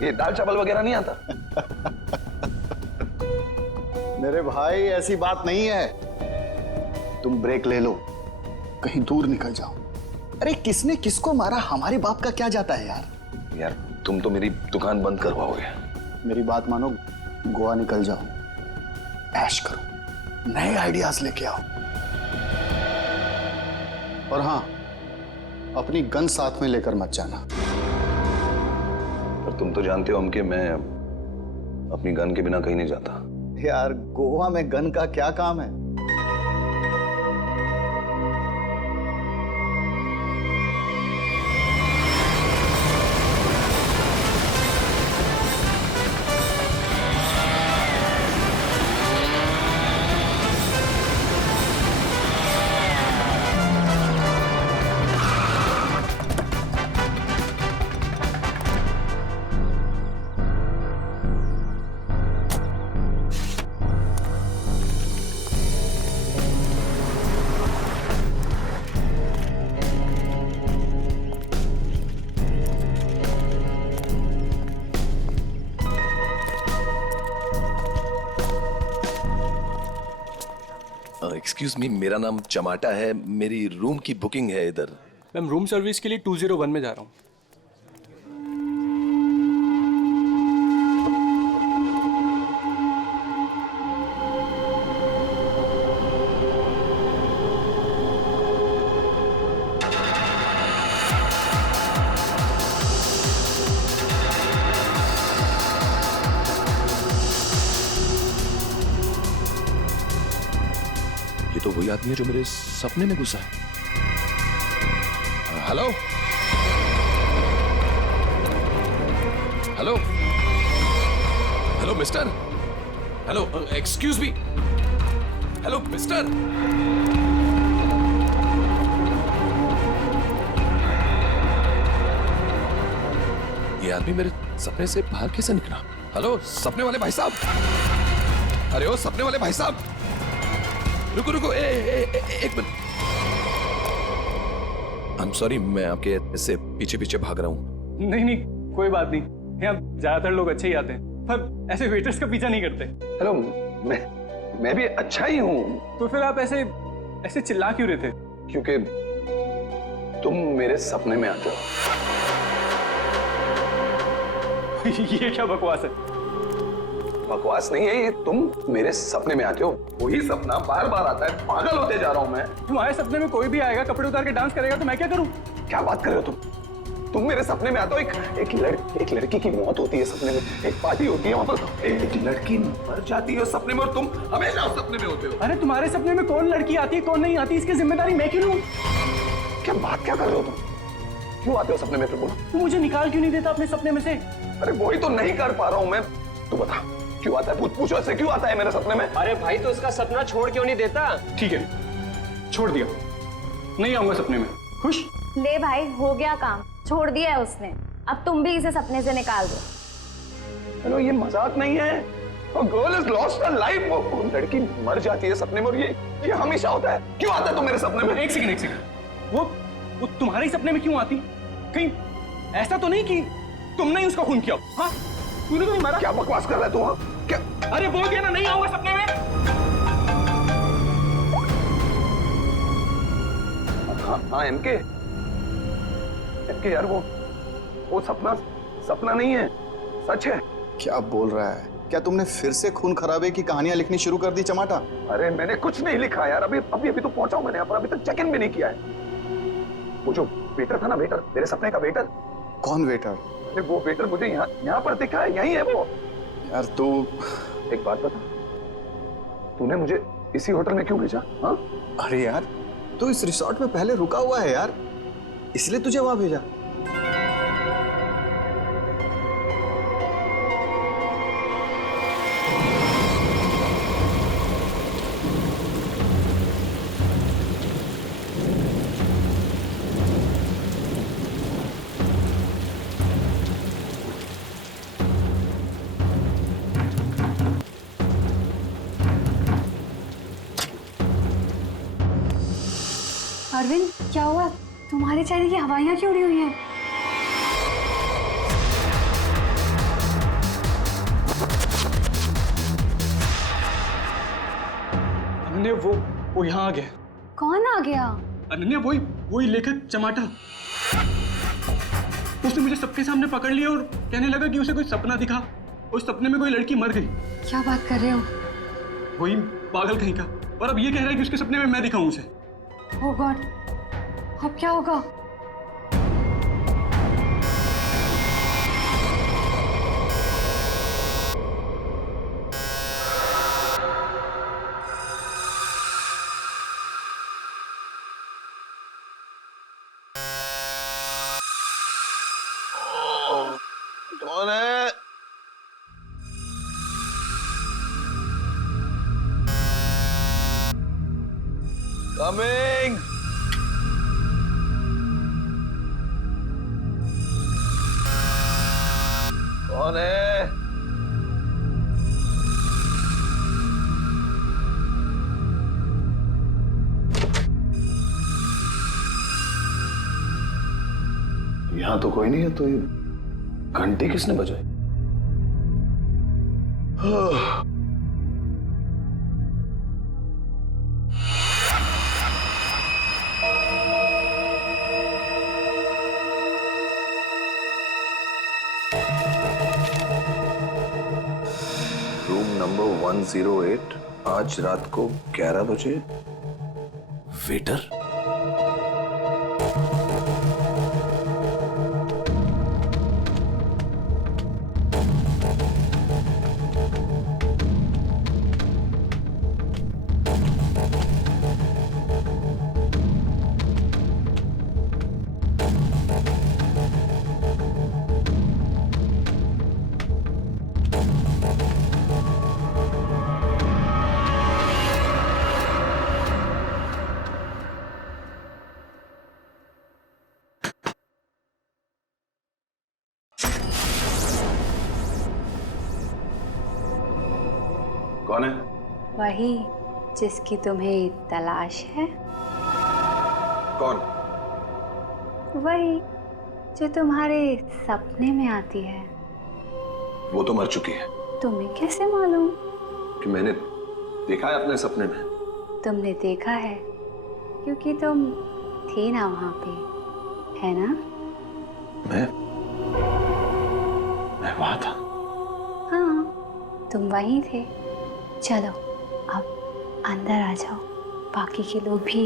ये दाल चावल वगैरह नहीं आता? मेरे भाई, ऐसी बात नहीं है। तुम ब्रेक ले लो, कहीं दूर निकल जाओ। अरे किसने किसको मारा, हमारे बाप का क्या जाता है यार। यार तुम तो मेरी दुकान बंद करवाओगे। मेरी बात मानो, गोवा निकल जाओ, ऐश करो। नए आइडियाज लेके आओ। और हाँ, अपनी गन साथ में लेकर मत जाना। पर तुम तो जानते हो हम कि मैं अपनी गन के बिना कहीं नहीं जाता। यार, गोवा में गन का क्या काम है? एक्सक्यूज मी, मेरा नाम चमाटा है, मेरी रूम की बुकिंग है इधर। मैम, रूम सर्विस के लिए 201 में जा रहा हूँ। तो वही आदमी है जो मेरे सपने में घुसा है। Hello hello hello mister, hello excuse me, hello mister. ये आदमी मेरे सपने से बाहर कैसे निकला? हेलो सपने वाले भाई साहब, अरे ओ सपने वाले भाई साहब, रुको रुको, एक मिनट। आई एम सॉरी, मैं आपके ऐसे पीछे पीछे भाग रहा हूँ। नहीं नहीं, कोई बात नहीं, यहाँ ज्यादातर लोग अच्छे ही आते हैं, पर ऐसे वेटर्स का पीछा नहीं करते। हेलो, मैं भी अच्छा ही हूँ। तो फिर आप ऐसे ऐसे चिल्ला क्यों रहे थे? क्योंकि तुम मेरे सपने में आते हो। ये क्या बकवास है? बकवास नहीं है ये, तुम मेरे सपने में आते हो। वही सपना बार बार आता है, पागल होते जा रहा हूं मैं। तुम्हारे सपने में कोई भी आएगा, कपड़े उतार के डांस करेगा, तो मैं क्या करूं? क्या बात कर रहे हो तुम मेरे सपने में आते हो। एक लड़की की मौत होती है सपने में, एक पार्टी होती है, वहां पर एक लड़की मर जाती है सपने में, और तुम हमेशा उस सपने में होते हो। अरे तुम्हारे सपने में कौन लड़की आती है, कौन नहीं आती, इसकी जिम्मेदारी मैं क्यों लूं? क्या बात क्या कर रहे हो तुम? क्यों आते हो सपने में? फिर बोलो। तू मुझे निकाल क्यों नहीं देता अपने सपने में से? अरे वही तो नहीं कर पा रहा हूं मैं। तू बता क्यों आता है? पूछो इससे, क्यों आता है मेरे सपने में? अरे भाई, तो इसका सपना छोड़ क्यों नहीं देता? ठीक है, छोड़ दिया, नहीं आऊंगा सपने में। खुश? ले भाई, हो गया काम, छोड़ दिया है उसने, अब तुम भी इसे सपने से निकाल दो। हेलो, ये मजाक नहीं है। Girl is lost her life. वो लड़की मर जाती है सपने में, और ये हमेशा होता है। क्यों आता है तुम मेरे सपने में? एक सेकंड, वो तुम्हारे सपने में क्यों आती? कहीं ऐसा तो नहीं कि तुमने ही उसका खून किया? हाँ, तूने तो नहीं मारा। क्या बकवास कर रहा है तू? हाँ क्या? अरे बोल दिया ना, नहीं आऊंगा सपने में। हाँ एमके यार, वो सपना नहीं है, सच है। क्या बोल रहा है? क्या तुमने फिर से खून खराबे की कहानियां लिखनी शुरू कर दी चमाटा? अरे मैंने कुछ नहीं लिखा यार, अभी तो पहुंचा हूं मैंने यहाँ पर, अभी तक चेक इन भी नहीं किया है। वो जो वेटर था ना, वेटर, मेरे सपने का वेटर। कौन वेटर? अरे वो वेटर मुझे यहाँ पर दिखा है, यही है वो। यार तू एक बात बता, तूने मुझे इसी होटल में क्यों भेजा? हाँ? अरे यार, तू इस रिसोर्ट में पहले रुका हुआ है यार, इसलिए तुझे वहां भेजा। अरविंद, क्या हुआ? तुम्हारे चेहरे की हवाइयां क्यों उड़ी हुई हैं? अनन्या, वो यहाँ आ गया। कौन आ गया? अनन्या, वही लेखक चमाटा। उसने मुझे सबके सामने पकड़ लिया और कहने लगा कि उसे कोई सपना दिखा, उस सपने में कोई लड़की मर गई। क्या बात कर रहे हो? पागल कहीं का। और अब ये कह रहा है कि उसके सपने में मैं दिखाऊं उसे। ओह गॉड, अब क्या होगा? कौन है? कमिंग। कौन है? यहां तो कोई नहीं है, तो ये घंटी किसने बजाई? रूम नंबर 108, आज रात को 11 बजे। वेटर? कौन है? वही जिसकी तुम्हें तलाश है। कौन? वही जो तुम्हारे सपने में आती है। वो तो मर चुकी है। तुम्हें कैसे मालूम? कि मैंने देखा है अपने सपने में। तुमने देखा है क्योंकि तुम थे ना वहां पे, है ना? मैं वहां था। हाँ, तुम वहीं थे। चलो अब अंदर आ जाओ, बाकी के लोग भी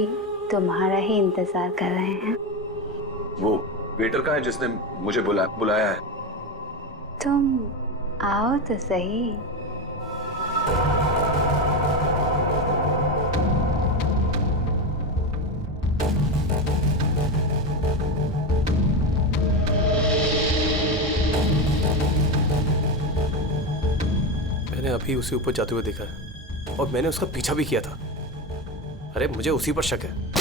तुम्हारा ही इंतजार कर रहे हैं। वो वेटर कहाँ है जिसने मुझे बुलाया है? तुम आओ तो सही। मैंने अभी उसी ऊपर जाते हुए देखा है और मैंने उसका पीछा भी किया था। अरे मुझे उसी पर शक है।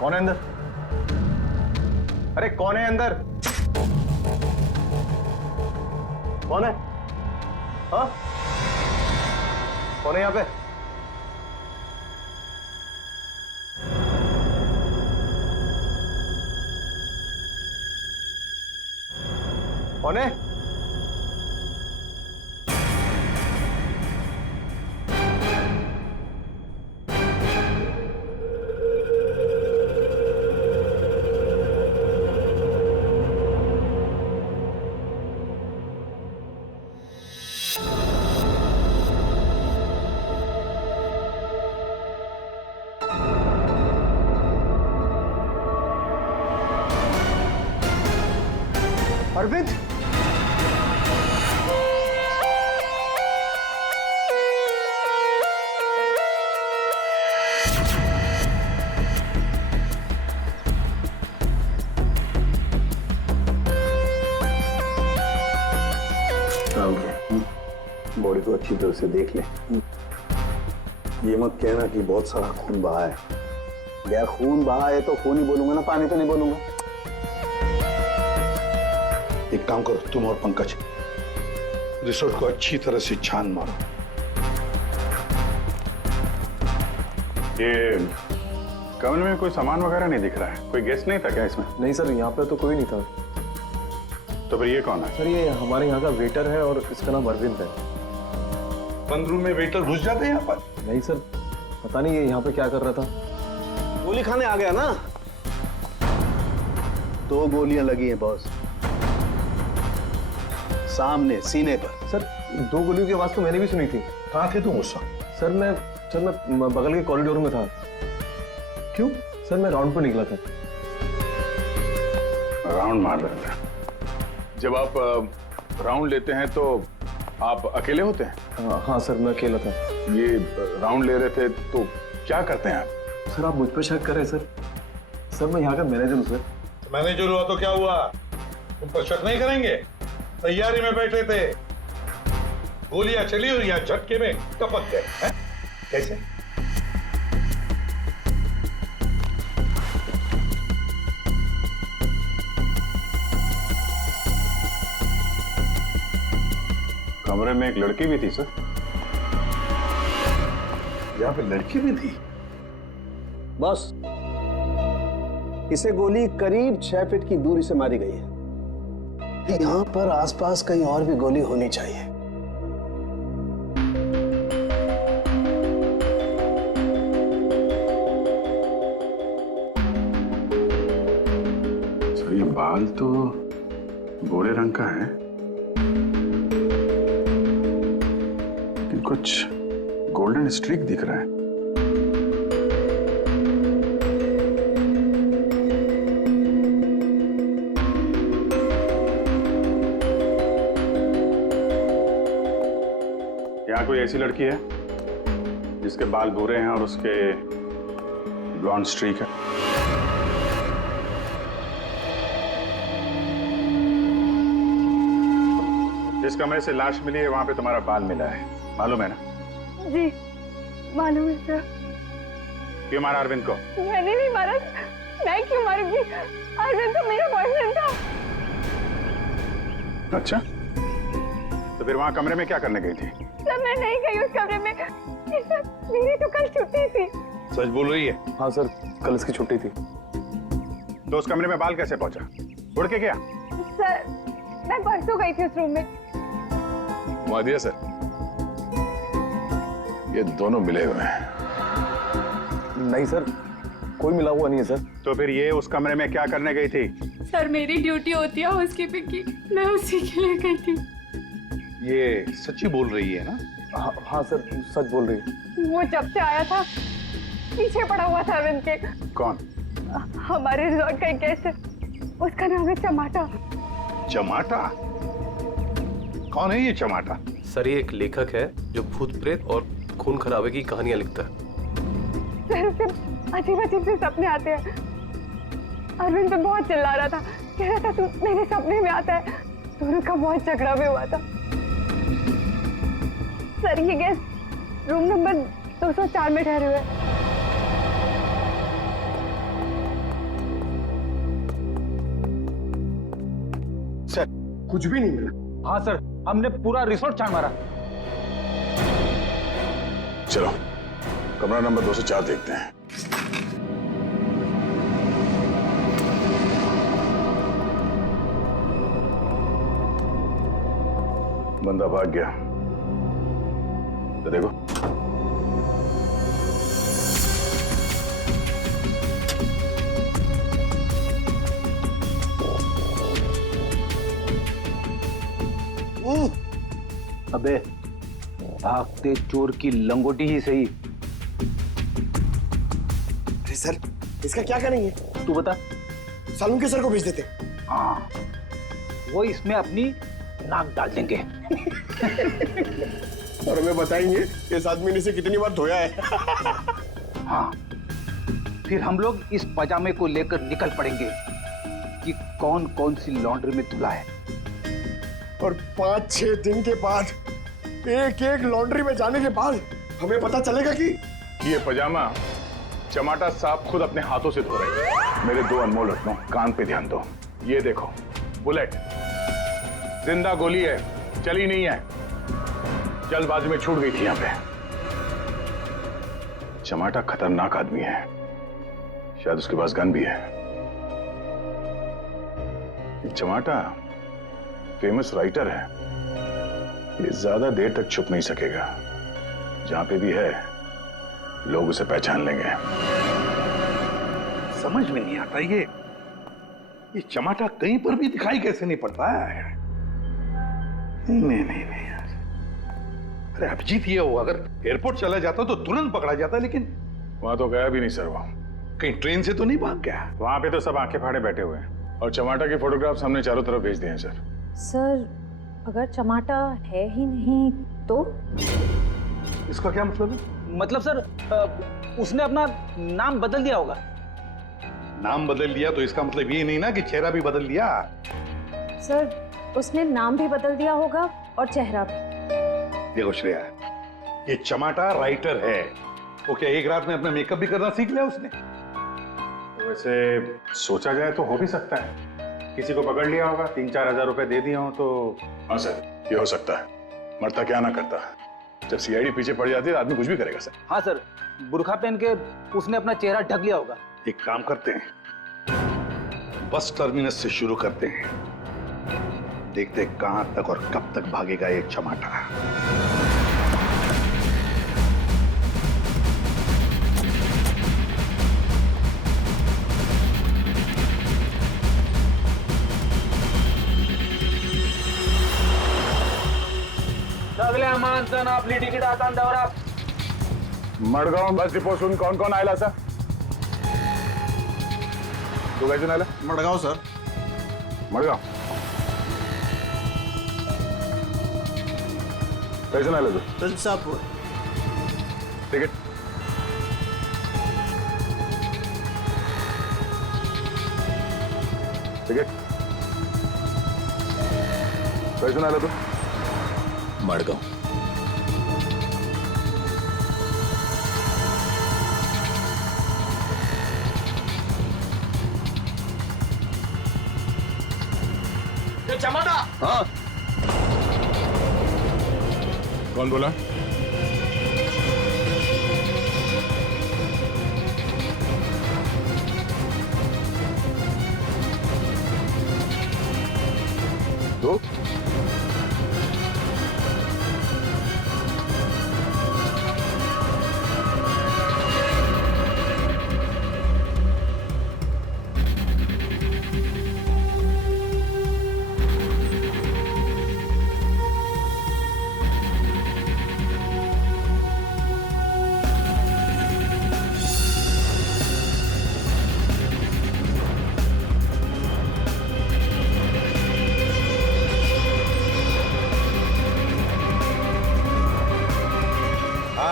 कौन है अंदर? अरे कौन है अंदर? कौन है? हाँ? कौन है यहाँ पे? कौन है? अरविंद, बॉडी को अच्छी तरह से देख ले। ये मत कहना कि बहुत सारा खून बहा है। यार खून बहा है तो खून ही बोलूंगा ना, पानी तो नहीं बोलूंगा। एक काम करो, तुम और पंकज रिसोर्ट को अच्छी तरह से छान मारो। ये कमरे में कोई सामान वगैरह नहीं दिख रहा है। कोई गेस्ट नहीं था क्या इसमें? नहीं सर, यहाँ पे तो कोई नहीं था। तो फिर ये कौन है? सर ये हमारे यहाँ का वेटर है और इसका नाम अरविंद है। बंद रूम में वेटर घुस जाते हैं यहाँ पर? नहीं सर, पता नहीं ये यहाँ पे क्या कर रहा था। गोली खाने आ गया ना? 2 गोलियां लगी हैं बॉस, सामने सीने पर। सर 2 गोलियों की आवाज तो मैंने भी सुनी थी। कहाँ थे तुम उस वक्त? सर मैं बगल के कॉरिडोर में था। क्यों? सर मैं राउंड पर निकला था। राउंड मार रहे थे? जब आप राउंड लेते हैं तो आप अकेले होते हैं? हाँ सर मैं अकेला था। ये राउंड ले रहे थे तो क्या करते हैं आप? सर आप मुझ पर शक कर रहे हैं सर? सर मैं यहाँ का मैनेजर हूँ सर। मैनेजर हुआ तो क्या हुआ? तुम पर शक नहीं करेंगे? तैयारी में बैठे थे, गोलियां चली और यहाँ झटके में टपक गए हैं? कैसे? कमरे में एक लड़की भी थी सर। यहाँ पे लड़की भी थी? बस इसे गोली करीब 6 फीट की दूरी से मारी गई है। यहाँ पर आसपास कहीं और भी गोली होनी चाहिए। सर ये बाल तो गोरे रंग का है, लेकिन कुछ गोल्डन स्ट्रीक दिख रहा है। यहाँ कोई ऐसी लड़की है जिसके बाल भूरे हैं और उसके ब्लॉन्ड स्ट्रीक है? जिस कमरे से लाश मिली है वहां पे तुम्हारा बाल मिला है, मालूम है ना? जी मालूम है सर। क्यों मारा अरविंद को? मैंने नहीं मारा। मैं क्यों मारूंगी? अरविंद तो मेरा बॉयफ्रेंड था। अच्छा, तो फिर वहां कमरे में क्या करने गई थी? सर मैं नहीं गई उस कमरे में। सर मेरी तो कल छुट्टी थी। सच बोल रही है? हाँ सर कल इसकी छुट्टी थी। तो उस कमरे में बाल कैसे पहुंचा? उड़ के गया? सर मैं परसों गई थी उस रूम में। मादिया सर, ये दोनों मिले हुए हैं। नहीं सर कोई मिला हुआ नहीं है सर। तो फिर ये उस कमरे में क्या करने गई थी? सर मेरी ड्यूटी होती है हाउसकीपिंग की, मैं उसी के लिए गई थी। ये सच्ची बोल रही है ना? हाँ सर सच बोल रही है। वो जब से आया था पीछे पड़ा हुआ था अरविंद के। कौन? हमारे रिजॉर्ट का एक गेस्ट है, उसका नाम है चमाटा। चमाटा? कौन है ये चमाटा? सर ये एक लेखक है जो भूत प्रेत और खून खराबे की कहानियां लिखता है। सर उसे अजीब अजीब से सपने आते हैं। अरविंद तो बहुत चिल्ला रहा था, कह रहा था तू मेरे सपने में आता है। दोनों का बहुत झगड़ा भी हुआ था। सर ये गेस्ट रूम नंबर 204 में ठहरे हुए। सर कुछ भी नहीं मिला। हाँ सर हमने पूरा रिसोर्ट छान मारा। चलो कमरा नंबर 204 देखते हैं। बंदा भाग गया, तो देखो। अबे भागते चोर की लंगोटी ही सही। अरे सर इसका क्या करेंगे? तू बता। सालून के सर को भेज देते। हाँ वो इसमें अपनी नाक डाल देंगे। और हमें बताएंगे इस आदमी ने इसे कितनी बार धोया है। हाँ फिर हम लोग इस पजामे को लेकर निकल पड़ेंगे कि कौन कौन सी लॉन्ड्री में धुला है। और 5-6 दिन के बाद एक एक लॉन्ड्री में जाने के बाद हमें पता चलेगा कि ये पजामा चमाटा साहब खुद अपने हाथों से धो रहे हैं। मेरे 2 अनमोल रत्नों, कान पे ध्यान दो। ये देखो बुलेट, जिंदा गोली है, चली नहीं है, जल्दबाजी में छूट गई थी यहां पे। चमाटा खतरनाक आदमी है, शायद उसके पास गन भी है। चमाटा फेमस राइटर है, ये ज्यादा देर तक छुप नहीं सकेगा। जहां पे भी है लोग उसे पहचान लेंगे। समझ में नहीं आता ये चमाटा कहीं पर भी दिखाई कैसे नहीं पड़ता है। नहीं यार, अरे अभिजीत ये हो, अगर एयरपोर्ट चला जाता तो तुरंत पकड़ा जाता, लेकिन वहां तो गया भी नहीं सर। वो कहीं ट्रेन से तो नहीं भाग गया? वहां पे तो सब आंखें फाड़े बैठे हुए हैं और चमाटा के फोटोग्राफ्स हमने चारों तरफ भेज दिए हैं सर। सर अगर चमाटा है ही नहीं तो? इसका क्या मतलब है? मतलब सर उसने अपना नाम बदल दिया होगा। नाम बदल दिया तो इसका मतलब ये नहीं ना कि चेहरा भी बदल दिया। सर उसने नाम भी बदल दिया होगा और चेहरा भी। देखो श्रेया, ये चमाटा राइटर है, वो क्या एक रात में अपना मेकअप भी करना सीख लिया उसने? वैसे सोचा जाए तो हो भी सकता है, किसी को पकड़ लिया होगा, 3-4 हजार रुपए दे दिए हो तो। हाँ सर, ये हो सकता है। मरता क्या ना करता, जब सीआईडी पीछे पड़ जाती है तो आदमी कुछ भी करेगा सर। हाँ सर, बुरखा पहन के उसने अपना चेहरा ढक लिया होगा। एक काम करते हैं, बस टर्मिनस से शुरू करते हैं, देखते हैं कहां तक और कब तक भागेगा ये चमाटा। सगळ्या माणसानं आपली तिकीट हातान दवरा। मडगाव बस डिपोसून कोण कोण आयला सर? तू काय आला? मडगाव सर। मडगाव कैसे आला तू? तुलसापुर। तिकीट तिकीट कैसे आला तू? मडगाव। चमाटा। हाँ कौन बोला? तो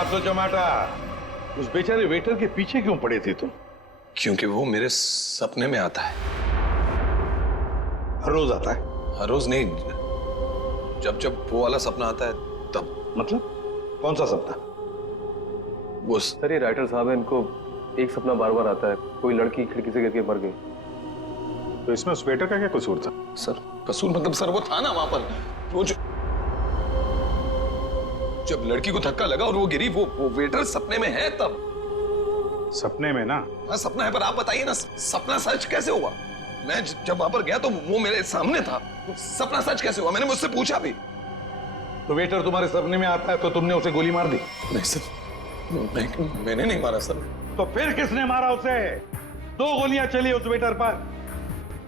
तो चमाटा, उस बेचारे वेटर के पीछे क्यों पड़े थे तुम? क्योंकि वो मेरे सपने में आता है। हर रोज आता है? हर रोज नहीं, जब जब वो वाला सपना आता है तब। मतलब कौन सा सपना? वो सर ये राइटर साहब है, इनको एक सपना बार बार आता है, कोई लड़की खिड़की से गिर के मर गई। तो इसमें उस वेटर का क्या कसूर था? सर कसूर मतलब सर वो था ना वहां पर, वो जब लड़की को धक्का लगा और वो गिरी, वो वेटर सपने में है तब। सपने में ना? हाँ सपना है, पर आप बताइए ना सपना सच कैसे हुआ? मैं जब वहां पर गया तो वो मेरे सामने था, सपना सच कैसे हुआ? मैंने मुझसे पूछा भी। तो वेटर तुम्हारे सपने में आता है तो तुमने उसे गोली मार दी? नहीं सर, मैंने नहीं मारा सर। तो फिर किसने मारा उसे? 2 गोलियां चली उस वेटर पर,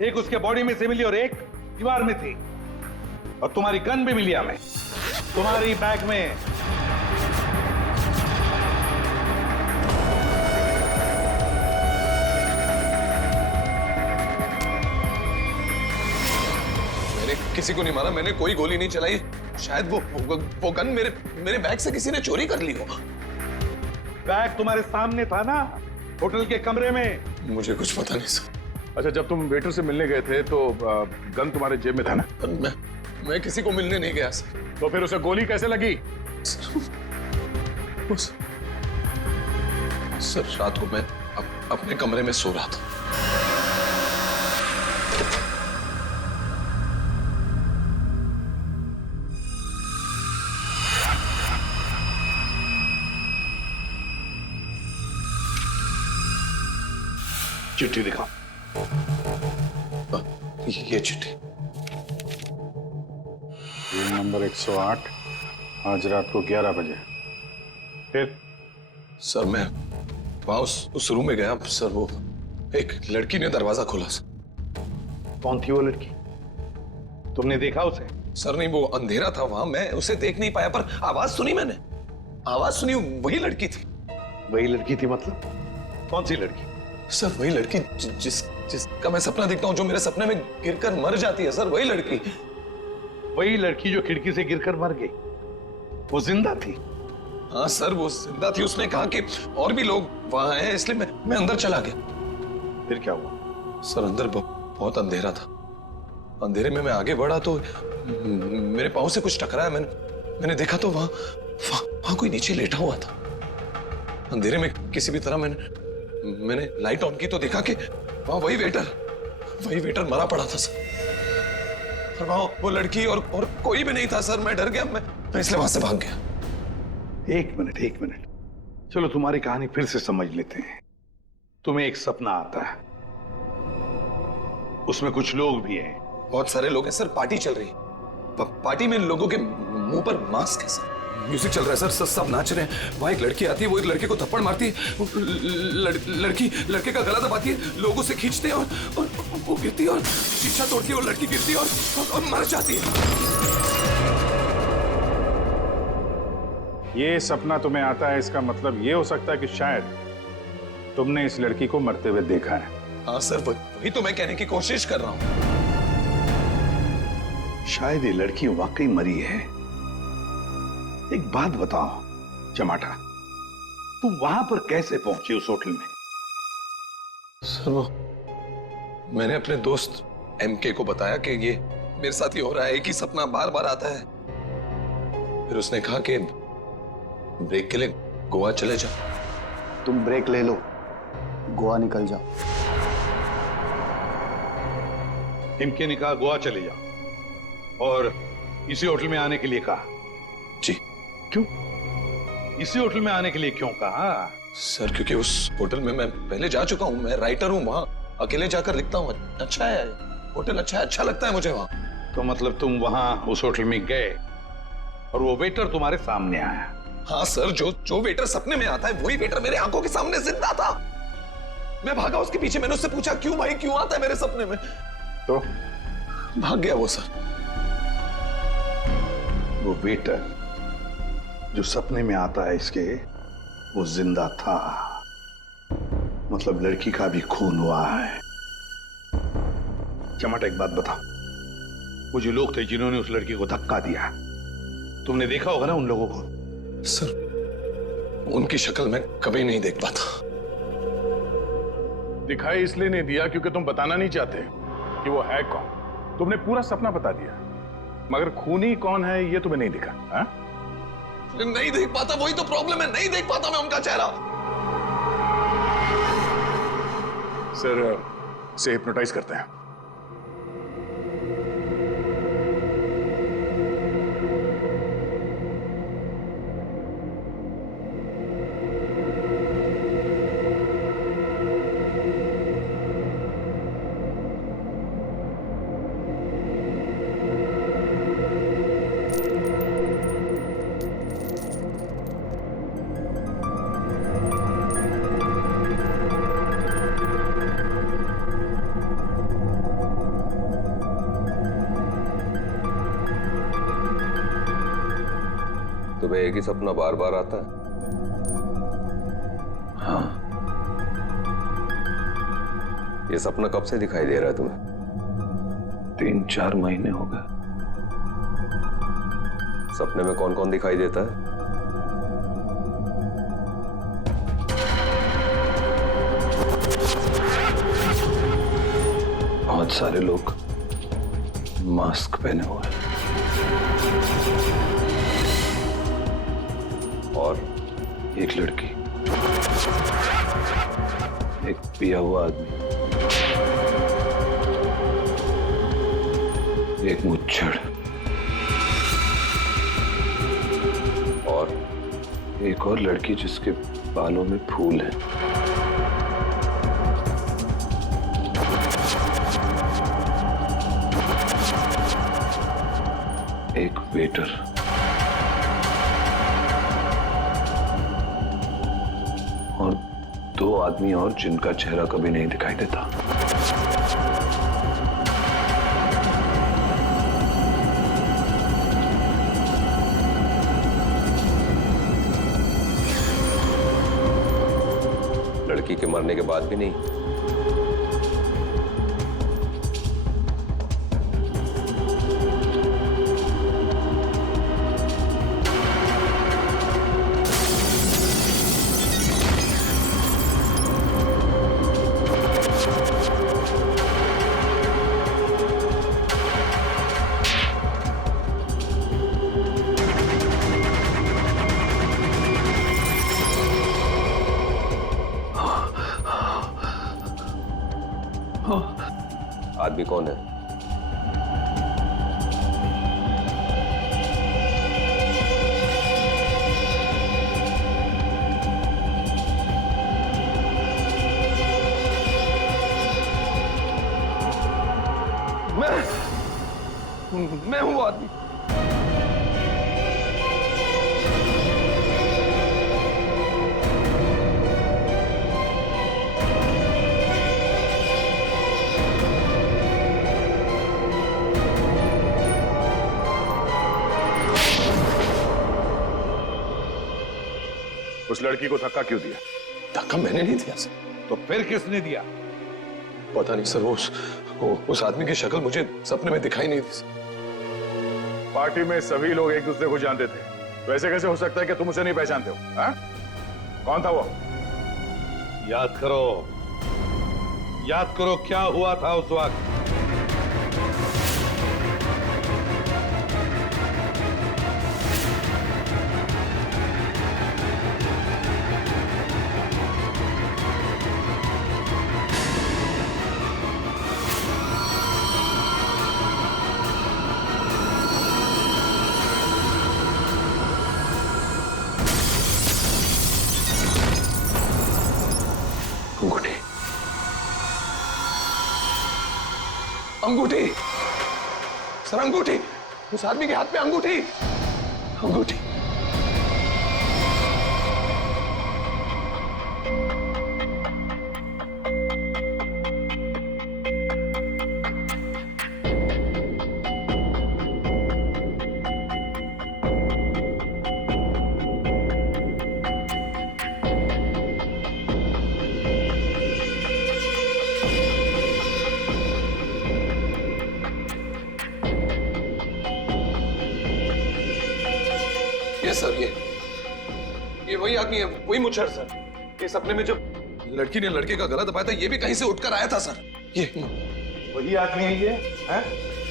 एक उसके बॉडी में से मिली और एक दीवार में थी, और तुम्हारी गन भी मिली हमें तुम्हारी बैग में। मैंने किसी को नहीं मारा, मैंने कोई गोली नहीं चलाई। शायद वो गन मेरे बैग से किसी ने चोरी कर ली हो। बैग तुम्हारे सामने था ना, होटल के कमरे में। मुझे कुछ पता नहीं सर। अच्छा, जब तुम वेटर से मिलने गए थे तो गन तुम्हारे जेब में था ना? मैं किसी को मिलने नहीं गया सर। तो फिर उसे गोली कैसे लगी? सर रात को मैं अपने कमरे में सो रहा था। चिट्ठी दिखा। ये चिट्ठी रूम नंबर 108 आज रात को 11 बजे। फिर सर मैं वहां उस रूम में गया सर, वो एक लड़की ने दरवाजा खोला सर। कौन थी वो लड़की? तुमने देखा उसे? सर नहीं, वो अंधेरा था वहां, मैं उसे देख नहीं पाया, पर आवाज सुनी मैंने, आवाज सुनी, वही लड़की थी। वही लड़की थी मतलब? कौन सी लड़की? सर वही लड़की जिसका मैं सपना देखता हूँ, जो मेरे सपने में गिरकर मर जाती है सर, वही लड़की। वही लड़की जो खिड़की से गिरकर मर गई, वो जिंदा थी? हाँ सर वो जिंदा थी। उसने कहा कि और भी लोग वहां हैं, इसलिए मैं अंदर चला गया। फिर क्या हुआ? सर अंदर बहुत अंधेरा था। अंधेरे में मैं आगे बढ़ा तो मेरे पाँव से कुछ टकराया। मैंने देखा तो वहां कोई नीचे लेटा हुआ था। अंधेरे में किसी भी तरह मैंने लाइट ऑन की तो देखा कि वहां वही वेटर मरा पड़ा था सर। और वहां वो लड़की और कोई भी नहीं था सर। मैं डर गया, मैं इसलिए वहां से भाग गया। एक मिनट, चलो तुम्हारी कहानी फिर से समझ लेते हैं। तुम्हें एक सपना आता है, उसमें कुछ लोग भी हैं। बहुत सारे लोग हैं सर, पार्टी चल रही है। पार्टी में लोगों के मुंह पर मास्क है सर, म्यूजिक चल रहा है सर, सब नाच रहे हैं। वहां एक लड़की आती है, वो एक लड़के को थप्पड़ मारती है, लड़की लड़के का गला दबाती है, लोगों से खींचते हैं और वो गिरती है और शीशा तोड़ती है और लड़की गिरती है और मर जाती है। ये सपना तुम्हें आता है, इसका मतलब ये हो सकता है कि शायद तुमने इस लड़की को मरते हुए देखा है। हाँ सर वही तो मैं कहने की कोशिश कर रहा हूं। शायद ये लड़की वाकई मरी है। एक बात बताओ चमाटा, तुम वहां पर कैसे पहुंचे उस होटल में? सर वो मैंने अपने दोस्त एमके को बताया कि ये मेरे साथ ही हो रहा है, एक ही सपना बार बार आता है। फिर उसने कहा कि ब्रेक के लिए गोवा चले जाओ। तुम ब्रेक ले लो, गोवा निकल जाओ। एमके ने कहा गोवा चले जाओ और इसी होटल में आने के लिए कहा? जी। क्यों इसी होटल में आने के लिए क्यों कहा? सर क्योंकि उस होटल में मैं पहले जा चुका हूं, मैं राइटर हूं, वहां अकेले जाकर लिखता हूं। अच्छा है होटल, अच्छा लगता है मुझे वहां। तो मतलब तुम वहां उस होटल में गए और वो वेटर तुम्हारे सामने आया? हाँ सर, जो वेटर सपने में आता है वही वेटर मेरे आंखों के सामने जिंदा था। मैं भागा उसके पीछे, मैंने उससे पूछा क्यों भाई क्यों आता है मेरे सपने में, तो भाग गया वो सर। वो वेटर जो सपने में आता है इसके, वो जिंदा था। मतलब लड़की का भी खून हुआ है। चमाटा एक बात बता, वो जो लोग थे जिन्होंने उस लड़की को धक्का दिया, तुमने देखा होगा ना उन लोगों को? सर उनकी शक्ल मैं कभी नहीं देख पाता। दिखाई इसलिए नहीं दिया क्योंकि तुम बताना नहीं चाहते कि वो है कौन। तुमने पूरा सपना बता दिया, मगर खूनी कौन है ये तुम्हें नहीं दिखा। हा? नहीं देख पाता, वही तो प्रॉब्लम है, नहीं देख पाता मैं उनका चेहरा। सर से हिप्नोटाइज करते हैं। तुम्हें एक ही सपना बार बार आता है? हाँ। ये सपना कब से दिखाई दे रहा है तुम्हें? 3-4 महीने हो गए। सपने में कौन कौन दिखाई देता है? बहुत सारे लोग मास्क पहने हुए हैं। और एक लड़की, एक पिया हुआ आदमी, एक मुच्छड़ और एक और लड़की जिसके बालों में फूल है। एक वेटर। और 2 आदमी और जिनका चेहरा कभी नहीं दिखाई देता। लड़की के मरने के बाद भी नहीं? आदमी कौन है? मैं हूं आदमी। उस लड़की को धक्का क्यों दिया? धक्का मैंने नहीं दिया सर। तो फिर किसने दिया? पता नहीं सर, उस आदमी की शक्ल मुझे सपने में दिखाई नहीं दी सर। पार्टी में सभी लोग एक दूसरे को जानते थे, तो ऐसे कैसे हो सकता है कि तुम उसे नहीं पहचानते हो? हाँ? कौन था वो? याद करो क्या हुआ था उस वक्त। अंगूठी सर, अंगूठी। उस आदमी के हाथ में अंगूठी। सर ये वही आदमी है, वही मुच्छर सर। ये सपने में जब लड़की ने लड़के का गला दबाया था, ये भी कहीं से उठकर आया था सर। ये वही आदमी है ये? है?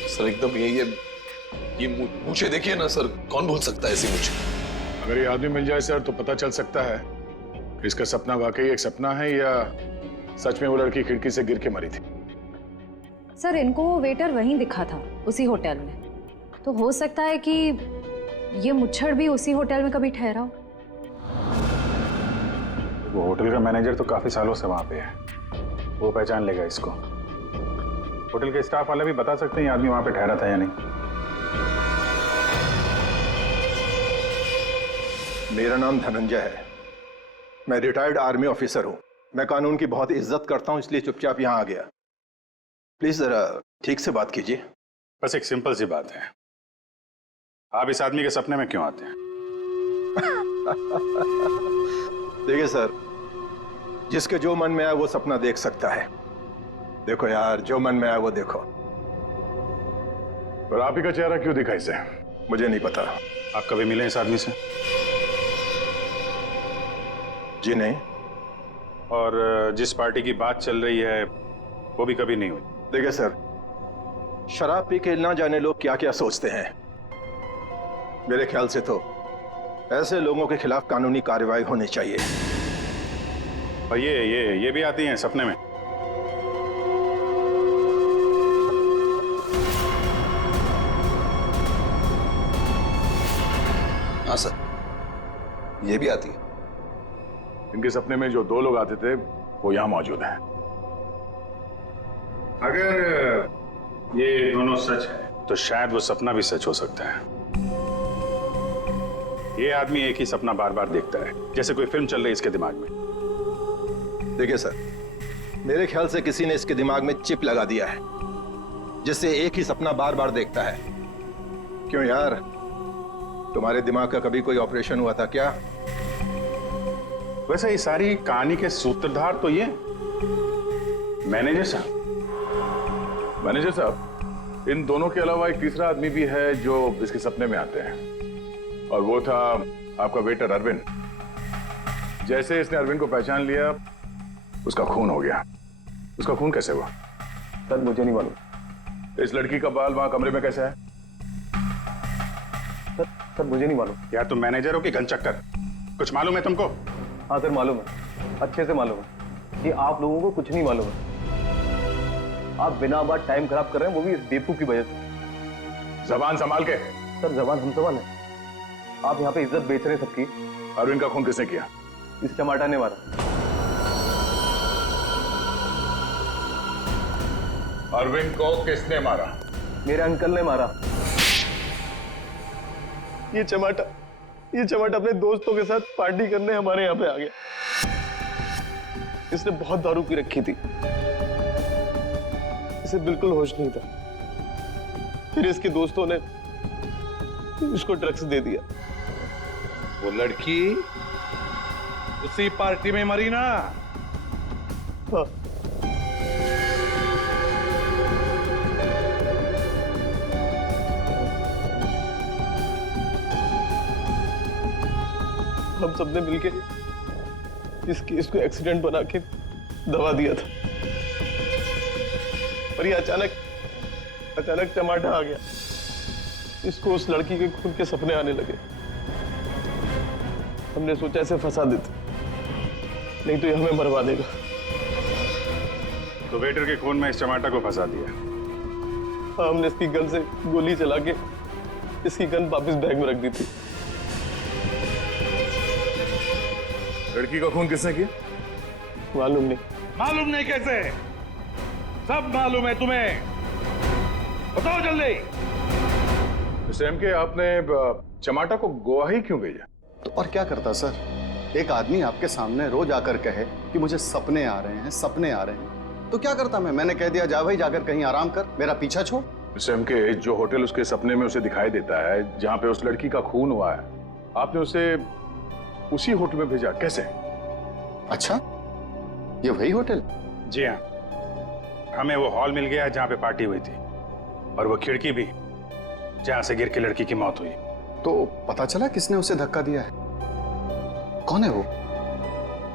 सर एकदम ये मूछें देखिए ना सर, कौन भूल सकता है ऐसी मूछें? अगर ये आदमी मिल जाए सर तो पता चल सकता है कि इसका सपना वाकई एक सपना है या सच में वो लड़की खिड़की से गिर के मरी थी। सर इनको वो वेटर वहीं दिखा था, उसी होटल में। तो हो सकता है कि ये मुच्छड़ भी उसी होटल में कभी ठहरा हो। वो होटल का मैनेजर तो काफी सालों से वहां पे है, वो पहचान लेगा इसको। होटल के स्टाफ वाले भी बता सकते हैं ये आदमी वहां पे ठहरा था या नहीं। मेरा नाम धनंजय है, मैं रिटायर्ड आर्मी ऑफिसर हूं। मैं कानून की बहुत इज्जत करता हूं, इसलिए चुपचाप यहां आ गया। प्लीज जरा ठीक से बात कीजिए। बस एक सिंपल सी बात है, आप इस आदमी के सपने में क्यों आते हैं? देखिए सर, जिसके जो मन में आए वो सपना देख सकता है। देखो यार, जो मन में आए वो देखो। पर आप ही का चेहरा क्यों दिखा इसे? मुझे नहीं पता। आप कभी मिले इस आदमी से? जी नहीं। और जिस पार्टी की बात चल रही है वो भी कभी नहीं हुई? देखिए सर, शराब पी के ना जाने लोग क्या क्या सोचते हैं। मेरे ख्याल से तो ऐसे लोगों के खिलाफ कानूनी कार्रवाई होनी चाहिए। और ये भी आती हैं सपने में? हाँ सर, ये भी आती है। इनके सपने में जो 2 लोग आते थे वो यहां मौजूद हैं। अगर ये दोनों सच है तो शायद वो सपना भी सच हो सकता है। ये आदमी एक ही सपना बार बार देखता है, जैसे कोई फिल्म चल रही है इसके दिमाग में। देखिए सर, मेरे ख्याल से किसी ने इसके दिमाग में चिप लगा दिया है, जिससे एक ही सपना बार बार देखता है। क्यों यार, तुम्हारे दिमाग का कभी कोई ऑपरेशन हुआ था क्या? वैसे ये सारी कहानी के सूत्रधार तो ये मैनेजर साहब। मैनेजर साहब, इन दोनों के अलावा एक तीसरा आदमी भी है जो इसके सपने में आते हैं, और वो था आपका वेटर अरविंद। जैसे इसने अरविंद को पहचान लिया, उसका खून हो गया। उसका खून कैसे हुआ? सर मुझे नहीं मालूम। इस लड़की का बाल वहां कमरे में कैसा है? सर मुझे नहीं मालूम। क्या तुम मैनेजर हो कि घनचक्कर? कुछ मालूम है तुमको? हाँ सर मालूम है, अच्छे से मालूम है कि आप लोगों को कुछ नहीं मालूम है। आप बिना बात टाइम खराब कर रहे हैं, वो भी इस बेवकूफ की वजह से। जबान संभाल के। सर जबान हम संभाल है। आप यहाँ पे इज्जत बेच रहे हैं सबकी। अरविंद का खून किसने किया? इस टमाटर ने मारा। अरविंद को किसने मारा? मेरे अंकल ने मारा। ये चमाटा अपने दोस्तों के साथ पार्टी करने हमारे यहाँ पे आ गया। इसने बहुत दारू पी रखी थी, इसे बिल्कुल होश नहीं था। फिर इसके दोस्तों ने इसको ड्रग्स दे दिया। वो लड़की उसी पार्टी में मरी ना? हाँ। हम सबने मिलके इस केस को एक्सीडेंट बना के दबा दिया था, पर ये अचानक टमाटर आ गया। इसको उस लड़की के खून के सपने आने लगे। हमने सोचा इसे फंसा देते, नहीं तो ये हमें मरवा देगा। तो वेटर के खून में इस टमाटर को फंसा दिया। हाँ, हमने इसकी गन से गोली चला के इसकी गन वापस बैग में रख दी थी। लड़की का खून किसने किया? मालूम नहीं। मालूम नहीं कैसे? सब मालूम है तुम्हें, बताओ जल्दी। सैम के, आपने चमाटा को गोवा ही क्यों भेजा? तो और क्या करता सर? एक आदमी आपके सामने रोज आकर कहे कि मुझे सपने आ रहे हैं, तो क्या करता मैंने कह दिया जा भाई, जाकर कहीं आराम कर, मेरा पीछा छोड़। सैम के, जो होटल उसके सपने में उसे दिखाई देता है, जहां पे उस लड़की का खून हुआ है, आपने उसे उसी होटल में भेजा, कैसे? अच्छा, ये वही होटल? जी हाँ, हमें वो हॉल मिल गया जहां पे पार्टी हुई थी, और वो खिड़की भी जहां से गिर के लड़की की मौत हुई। तो पता चला किसने उसे धक्का दिया है? कौन है वो?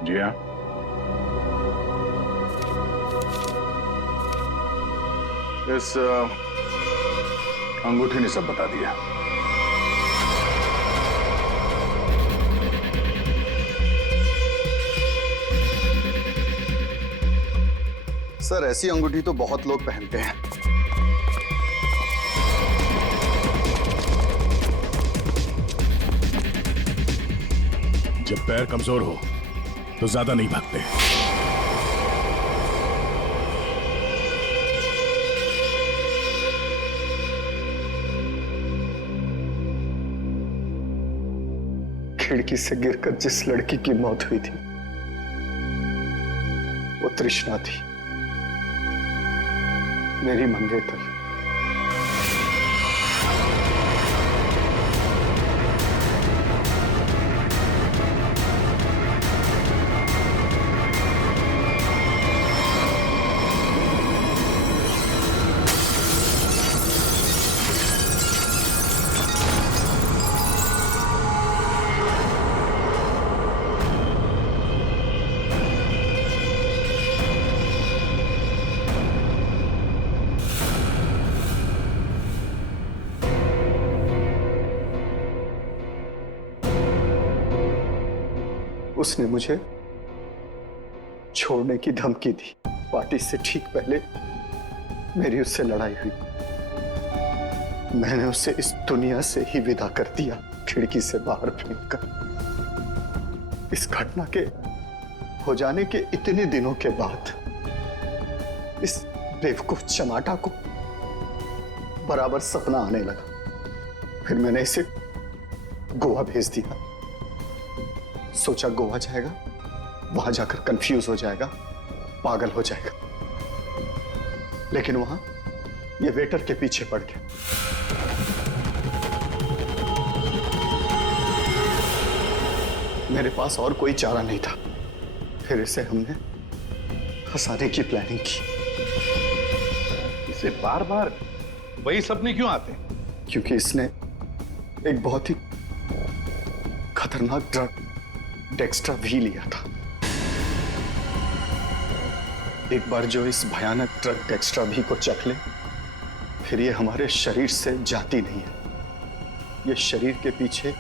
जी हाँ, इस अंगूठी ने सब बता दिया। सर, ऐसी अंगूठी तो बहुत लोग पहनते हैं। जब पैर कमजोर हो तो ज्यादा नहीं भागते। खिड़की से गिरकर जिस लड़की की मौत हुई थी, वो तृष्णा थी, मेरी मंगेतर। उसने मुझे छोड़ने की धमकी दी। पार्टी से ठीक पहले मेरी उससे लड़ाई हुई। मैंने उसे इस दुनिया से ही विदा कर दिया, खिड़की से बाहर फेंककर। इस घटना के हो जाने के इतने दिनों के बाद इस बेवकूफ चमाटा को बराबर सपना आने लगा। फिर मैंने इसे गोवा भेज दिया। सोचा गोवा जाएगा, वहां जाकर कंफ्यूज हो जाएगा, पागल हो जाएगा, लेकिन वहां ये वेटर के पीछे पड़ गया। मेरे पास और कोई चारा नहीं था, फिर इसे हमने फंसाने की प्लानिंग की। इसे बार बार वही सपने क्यों आते हैं? क्योंकि इसने एक बहुत ही खतरनाक ड्रग डेक्स्ट्रा वी लिया था। एक बार जो इस भयानक ड्रग डेक्स्ट्रा वी को चख ले, फिर ये हमारे शरीर से जाती नहीं है। ये शरीर के पीछे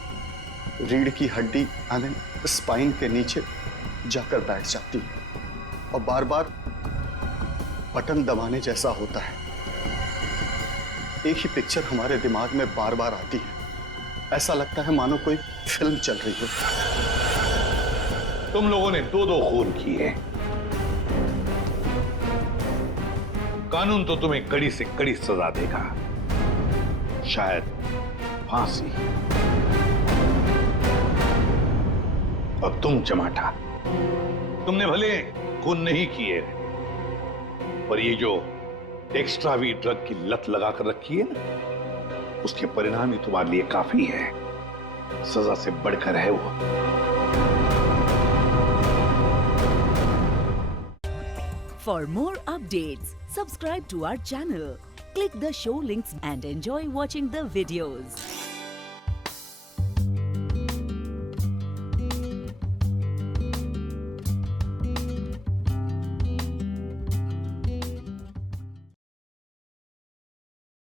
रीढ़ की हड्डी यानी स्पाइन के नीचे जाकर बैठ जाती है और बार बार बटन दबाने जैसा होता है। एक ही पिक्चर हमारे दिमाग में बार बार आती है। ऐसा लगता है मानो कोई फिल्म चल रही हो। तुम लोगों ने 2-2 खून किए। कानून तो तुम्हें कड़ी से कड़ी सजा देगा, शायद फांसी। और तुम चमाटा, तुमने भले खून नहीं किए, पर ये जो एक्स्ट्रा वी ड्रग की लत लगाकर रखी है ना, उसके परिणाम ही तुम्हारे लिए काफी है। सजा से बढ़कर है वो। For more updates, subscribe to our channel, click the show links and enjoy watching the videos.